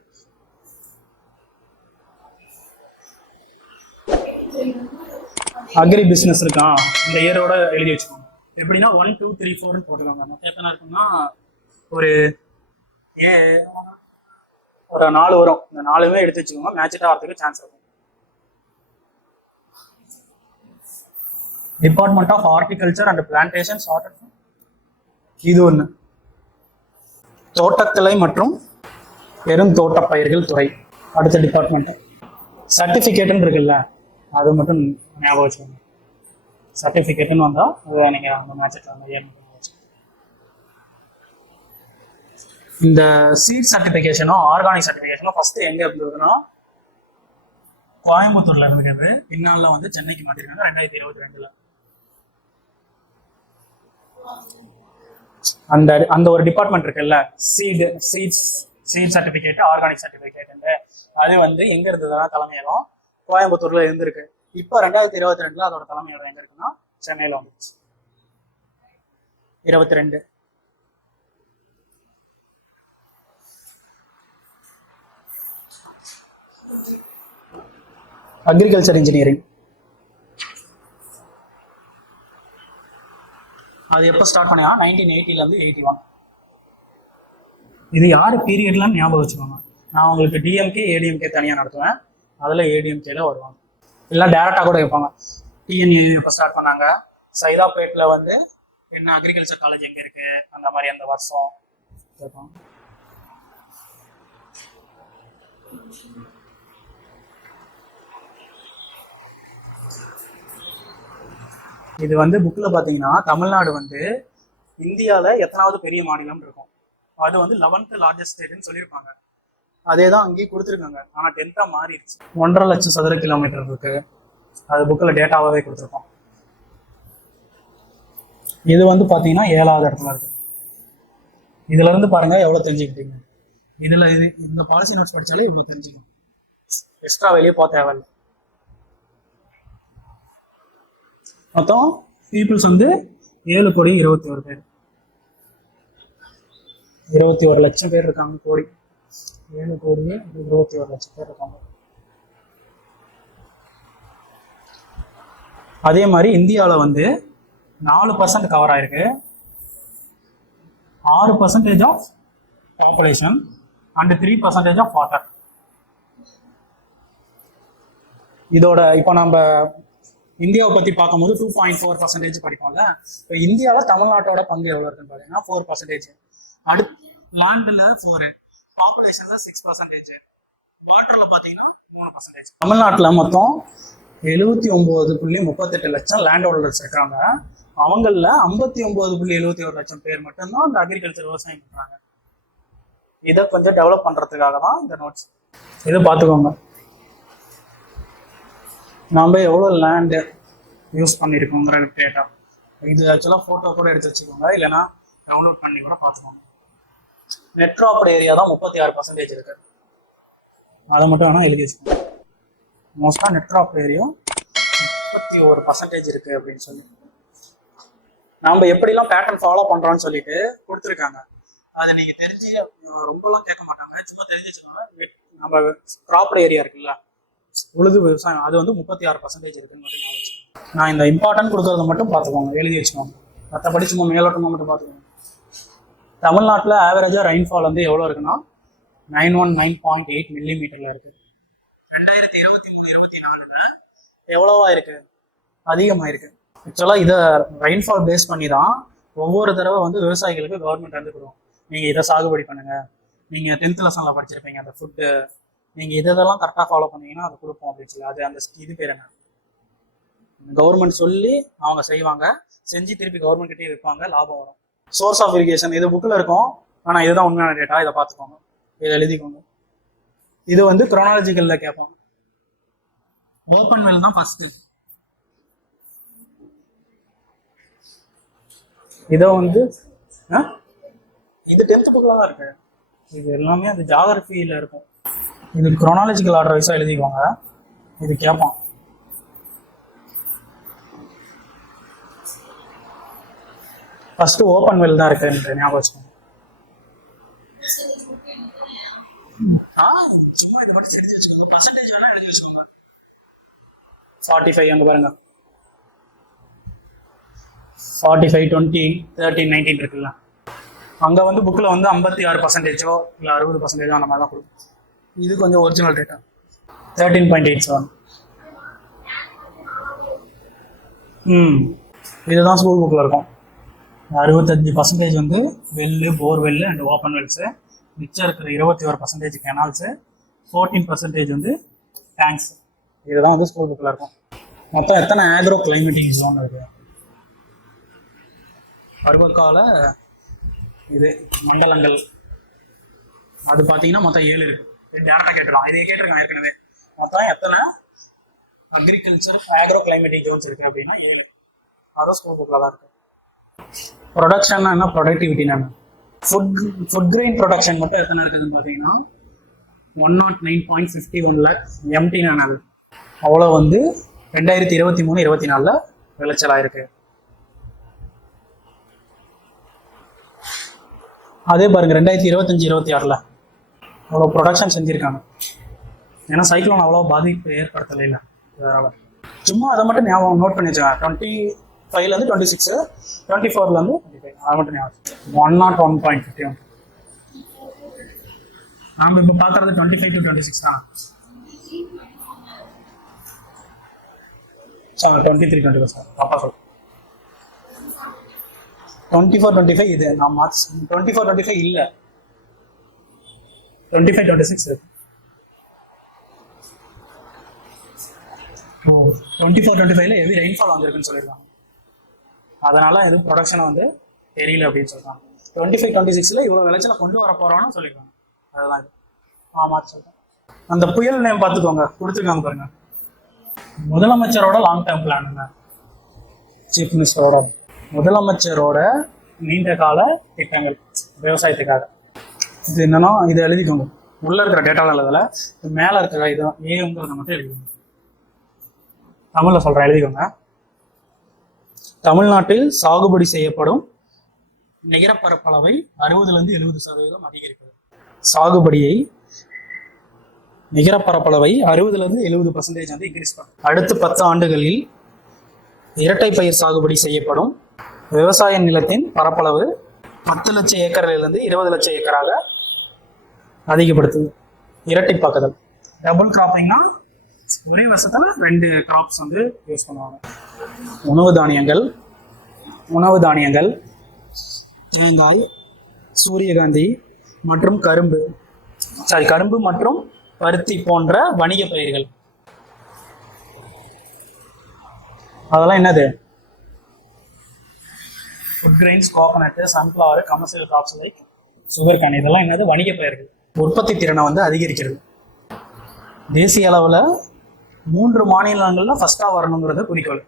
அக்ரி பிசினஸ் இருக்கான், இந்த இயரோட எழுதி வச்சுக்கோங்க. எப்படின்னா 1 2 3 4 போட்டுக்கோங்க. மொத்தம் எத்தனை இருக்குன்னா ஒரு 4 வரும். இந்த 4மே எடுத்து வச்சுக்கோங்க, மேட்சிட்டா வரதுக்கு சான்ஸ் இருக்கும். Department of horticulture and plantation இது ஒண்ணு. தோட்டக்கலை மற்றும் பெருந்தோட்ட பயிர்கள் துறை அடுத்த டிபார்ட்மெண்ட். சர்டிபிகேட்னு இருக்குல்ல, அது மட்டும் ஞாபகம் வச்சுக்கோங்க. சர்டிபிகேட்னு வந்தா அதை நீங்க அந்த மேட்ச் இந்த சீட் சர்டிபிகேஷனும் ஆர்கானிக் சர்டிபிகேஷனும் ஃபர்ஸ்ட் எங்க இருந்ததுன்னா கோயம்புத்தூர்ல இருந்துக்கிறது. பின்னால வந்து சென்னைக்கு மாத்திருக்காங்க 2022. அந்த ஒரு டிபார்ட்மெண்ட் இருக்குல்ல, சீட் சர்டிபிகேட் ஆர்கானிக் சர்டிபிகேட், அது வந்து எங்க இருந்ததுன்னா தலைமையிலும் கோயம்புத்தூர்ல இருந்திருக்கு. இப்போ 2022 அதோட தலைமையிடம் எங்க இருக்குன்னா சென்னையில வந்துச்சு. 22 அக்ரிகல்ச்சர் இன்ஜினியரிங். அது எப்போ ஸ்டார்ட் பண்ணா 1980 இருந்து 81. இது யாரு பீரியட்லாம் ஞாபகம் வச்சுக்கோங்க. நான் உங்களுக்கு டிஎம்கே ஏடிஎம்கே தனியாக நடத்துவேன், அதில் ஏடிஎம்கேல வருவாங்க. இல்லை டேரெக்டாக கூட வைப்பாங்க. டிஎன்ஏ எப்போ ஸ்டார்ட் பண்ணாங்க, சைதாப்பேட்டில் வந்து என்ன அக்ரிகல்ச்சர் காலேஜ் எங்கே இருக்கு, அந்த மாதிரி அந்த வருஷம் இருக்கும். இது வந்து புக்கில் பார்த்தீங்கன்னா தமிழ்நாடு வந்து இந்தியாவில் எத்தனாவது பெரிய மாநிலம் இருக்கும், அது வந்து 11th லார்ஜஸ்ட் ஸ்டேட்னு சொல்லியிருப்பாங்க. அதே தான் அங்கேயும் கொடுத்துருக்காங்க. ஆனால் 10th மாறிடுச்சு. 1.5 லட்சம் சதுர கிலோமீட்டர் இருக்கு. அது புக்கில் டேட்டாவே கொடுத்துருக்கோம். இது வந்து பார்த்தீங்கன்னா 7வது இடத்துல இருக்கு. இதுல இருந்து பாருங்க எவ்வளோ தெரிஞ்சுக்கிட்டீங்க. இந்த பாலிசி நோட்ஸ் படிச்சாலே இவங்க தெரிஞ்சுக்கணும், எக்ஸ்ட்ரா வெளியே போக தேவையில்லை. மொத்தம் பீப்புள்ஸ் வந்து 7,21,00,000 பேர். 21 லட்சம் பேர் இருக்காங்க. கோடி 7 கோடியே 21 லட்சம் பேர் இருக்காங்க. அதே மாதிரி இந்தியாவில் வந்து 4% கவர் ஆயிருக்கு. 6% of population and 3% of water. இதோட இப்போ நம்ம இந்தியாவை பற்றி பார்க்கும்போது 2.4% படிப்போம்ல. இப்போ இந்தியாவில் தமிழ்நாட்டோட பங்கு எவ்வளோ இருக்குன்னு பார்த்தீங்கன்னா 4%. அடுத்து லேண்டில் 4, பாப்புலேஷனில் 6%, வாட்டரில் பார்த்தீங்கன்னா 3%. தமிழ்நாட்டில் மொத்தம் 79.38 லட்சம் லேண்ட் ஹோல்டர்ஸ் இருக்காங்க. அவங்களில் 59.71 லட்சம் பேர் மட்டும்தான் இந்த அக்ரிகல்ச்சர் விவசாயம் பண்ணுறாங்க. இதை கொஞ்சம் டெவலப் பண்ணுறதுக்காக தான் இந்த நோட்ஸ். இதை பார்த்துக்கோங்க. நம்ம எவ்வளோ லேண்டு யூஸ் பண்ணியிருக்கோங்கிற டேட்டா. இது ஆக்சுவலாக ஃபோட்டோ கூட எடுத்து வச்சுக்கோங்க, இல்லைன்னா டவுன்லோட் பண்ணி கூட பார்த்துக்கோங்க. நெட்ராப்ட் ஏரியா தான் 36% இருக்கு. அதை மட்டும் வேணால் எழுதி வச்சுக்கோங்க. மோஸ்ட்டாக நெட்ராப்ட் ஏரியா 31% இருக்கு அப்படின்னு சொல்லி நம்ம எப்படிலாம் பேட்டர்ன் ஃபாலோ பண்ணுறோன்னு சொல்லிட்டு கொடுத்துருக்காங்க. அதை நீங்கள் தெரிஞ்சு ரொம்பலாம் கேட்க மாட்டாங்க, சும்மா தெரிஞ்சு வச்சுக்கோங்க. நம்ம க்ராப்ட் ஏரியா இருக்குல்ல, உழுது விவசாயம், அது வந்து 36% இருக்குன்னு மட்டும் நான் இந்த இம்பார்ட்டன்ட் கொடுக்கறத மட்டும் பார்த்துக்கோங்க, எழுதி வச்சுக்கோங்க. மற்றபடி சும்மா மேலோட்டமாக மட்டும் பார்த்துக்கோங்க. தமிழ்நாட்டில் ஆவரேஜாக ரெயின்ஃபால் வந்து எவ்வளோ இருக்குன்னா 919.8 மில்லிமீட்டரில் இருக்குது. 2023-24 எவ்வளோவா இருக்குது? அதிகமாக இருக்குது. ஆக்சுவலாக இதை ரெயின்ஃபால் பேஸ் பண்ணி தான் ஒவ்வொரு தடவை வந்து விவசாயிகளுக்கு கவர்மெண்ட் வந்து கொடுக்கும். நீங்கள் இதை சாகுபடி பண்ணுங்கள், நீங்கள் 10th லெசனில் படிச்சிருப்பீங்க அந்த ஃபுட்டு, நீங்கள் இதெல்லாம் கரெக்டாக ஃபாலோ பண்ணீங்கன்னா அதை கொடுப்போம் அப்படின்னு சொல்லி. அது அந்த இது பேர் என்ன, கவர்மெண்ட் சொல்லி அவங்க செய்வாங்க, செஞ்சு திருப்பி கவர்மெண்ட் கிட்டே விற்பாங்க, லாபம் வரும். சோர்ஸ் ஆஃப் இரிகேஷன் இது புக்கில் இருக்கும், ஆனால் இதுதான் உண்மையான டேட்டா. இதை பார்த்துக்கோங்க, இதை எழுதிக்கோங்க. இது வந்து குரோனாலஜிக்கல்ல கேட்பாங்க. ஓப்பன் வெல் தான் ஃபர்ஸ்ட். இதை வந்து இது 10th புக்கில் தான் இருக்கு. இது எல்லாமே அது ஜாகிரபியில் இருக்கும். இது குரோனாலஜிக்கல் ஆர்டர் வைஸாக எழுதிக்குவாங்க. இது கேட்பான். ஃபர்ஸ்ட் ஓப்பன் வெல் தான் இருக்கு, ஞாபகம் வச்சுக்கோங்க. சும்மா இது மட்டும் எழுதி வச்சுக்கோங்க. பர்சன்டேஜ் வேணா எழுதி வச்சுக்கோங்க. 45 அங்கே பாருங்க, 45, 20, 13, 19 இருக்குல்ல, அங்கே வந்து புக்கில் வந்து 56%ஓ இல்லை 60%ஓ அந்த மாதிரி தான் கொடுக்கும். இது கொஞ்சம் ஒரிஜினல் டேட்டா. 13.87. இதுதான் ஸ்கூல் புக்கில் இருக்கும். 65% வந்து வெல்லு, போர்வெல்லு அண்ட் ஓப்பன் வெல்ஸு. மிச்சம் இருக்கிற 21% கெனால்ஸு, 14% வந்து டேங்க்ஸ். இதுதான் வந்து ஸ்கூல் புக்கில் இருக்கும். மொத்தம் எத்தனை ஆக்ரோ கிளைமேட்டிக் ஜோன் இருக்குது? பருவகால இது மண்டலங்கள் அது பார்த்தீங்கன்னா மொத்தம் 7 இருக்கு. டேரக்டாக கேட்டுக்கலாம், இதை கேட்டிருக்காங்க ஏற்கனவே. மொத்தம் எத்தனை அக்ரிகல்ச்சர் ஆக்ரோ கிளைமேட்டிக் ஜோன்ஸ் இருக்கு அப்படின்னா 7. அதுவும் ஸ்கூல் புக்கில் தான் இருக்கு. ப்ரொடக்ஷன் என்ன, ப்ரொடக்டிவிட்டினா ஃபுட் கிரெயின் ப்ரொடக்ஷன் மட்டும் எத்தனை இருக்குதுன்னு பார்த்தீங்கன்னா 109.51 லேக் எம்டி நாள். அவ்வளோ வந்து 2023-24 விளைச்சலாக இருக்கு. அதே பாருங்க 2025-26 அவ்வளோ ப்ரொடக்ஷன் செஞ்சுருக்காங்க. ஏன்னா சைக்ளோன் அவ்வளோ பாதிப்பு ஏற்படுத்தலை இல்லை இதனால். சும்மா அதை மட்டும் ஞாபகம் நோட் பண்ணி வச்சுக்கோங்க. 25 26, 24 அதை மட்டும் ஞாபகம். 101.51. நாம் இப்போ பார்க்குறது 25 to 26 தான். 23, 24 சார் பாப்பா சொல். 24, 25 இது நான் 24, 25 இல்லை, 25, 26 இருக்கு. 24, 25ல ஹெவி ரெயின்ஃபால் வந்திருக்குன்னு சொல்லியிருக்காங்க. அதனால எதுவும் ப்ரொடக்ஷனை வந்து தெரியல அப்படின்னு சொல்றாங்க. 25, 26ல இவ்வளோ விளைச்சலை கொண்டு வர போறோம்னு சொல்லியிருக்காங்க. அதுதான் இது. ஆமாம் சொல்றேன். அந்த புயல் நேம் பார்த்துக்கோங்க, கொடுத்துருக்காங்க பாருங்க. முதலமைச்சரோட லாங் டேர்ம் பிளான், சீஃப் மினிஸ்டரோட, முதலமைச்சரோட நீண்ட கால திட்டங்கள் விவசாயத்துக்காக. இது என்னன்னா இதை எழுதிக்கோங்க. உள்ள இருக்கிற டேட்டாவில் எழுதல, மேலே இருக்கிற இது ஏங்கிறத மட்டும் எழுதிக்கோங்க. தமிழ்ல சொல்றேன், எழுதிக்கோங்க. தமிழ்நாட்டில் சாகுபடி செய்யப்படும் நிகர பரப்பளவை 60-70% அதிகரிப்பது. சாகுபடியை நிகர பரப்பளவை 60-70% வந்து இன்க்ரீஸ் பண்ணும். அடுத்த 10 ஆண்டுகளில் இரட்டை பயிர் சாகுபடி செய்யப்படும். விவசாய நிலத்தின் பரப்பளவு 10 லட்சம் ஏக்கரிலிருந்து 20 லட்சம் ஏக்கராக அதிகப்படுத்துது. இரட்டைப்பாக்குதல், டபுள் கிராப்பிங்னா ஒரே வருஷத்துல 2 கிராப்ஸ் வந்து யூஸ் பண்ணுவாங்க. உணவு தானியங்கள், தேங்காய், சூரியகாந்தி மற்றும் கரும்பு மற்றும் பருத்தி போன்ற வணிக பயிர்கள். அதெல்லாம் என்னது? Food grains, coconut, sunflower, commercial crops like sugar cane. இதெல்லாம் என்னது? வணிக பயிர்கள். உற்பத்தி திறனை வந்து அதிகரிக்கிறது. தேசிய அளவில் 3 மாநிலங்கள்ல ஃபர்ஸ்டா வரணுங்கிறது குறிக்கோள்.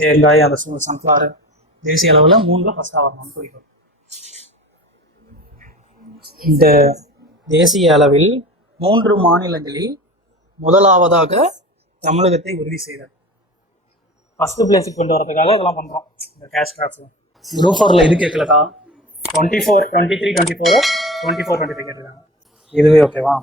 தேங்காய், அந்த சன்ஃப்ளவர் தேசிய அளவில் 3ல ஃபர்ஸ்டா வரணும்னு குறிக்கோள். இந்த தேசிய அளவில் 3 மாநிலங்களில் முதலாவதாக தமிழகத்தை உறுதி செய்தார். ஃபர்ஸ்ட் பிளேஸுக்கு கொண்டு வரதுக்காக இதெல்லாம் பண்றோம். இந்த கேஷ் கிராப்ஸ் குரூப் 4ல இது கேட்கலக்கா. 24, 23, 24, 24, 25 கேட்டிருக்காங்க. இதுவே ஓகேவா?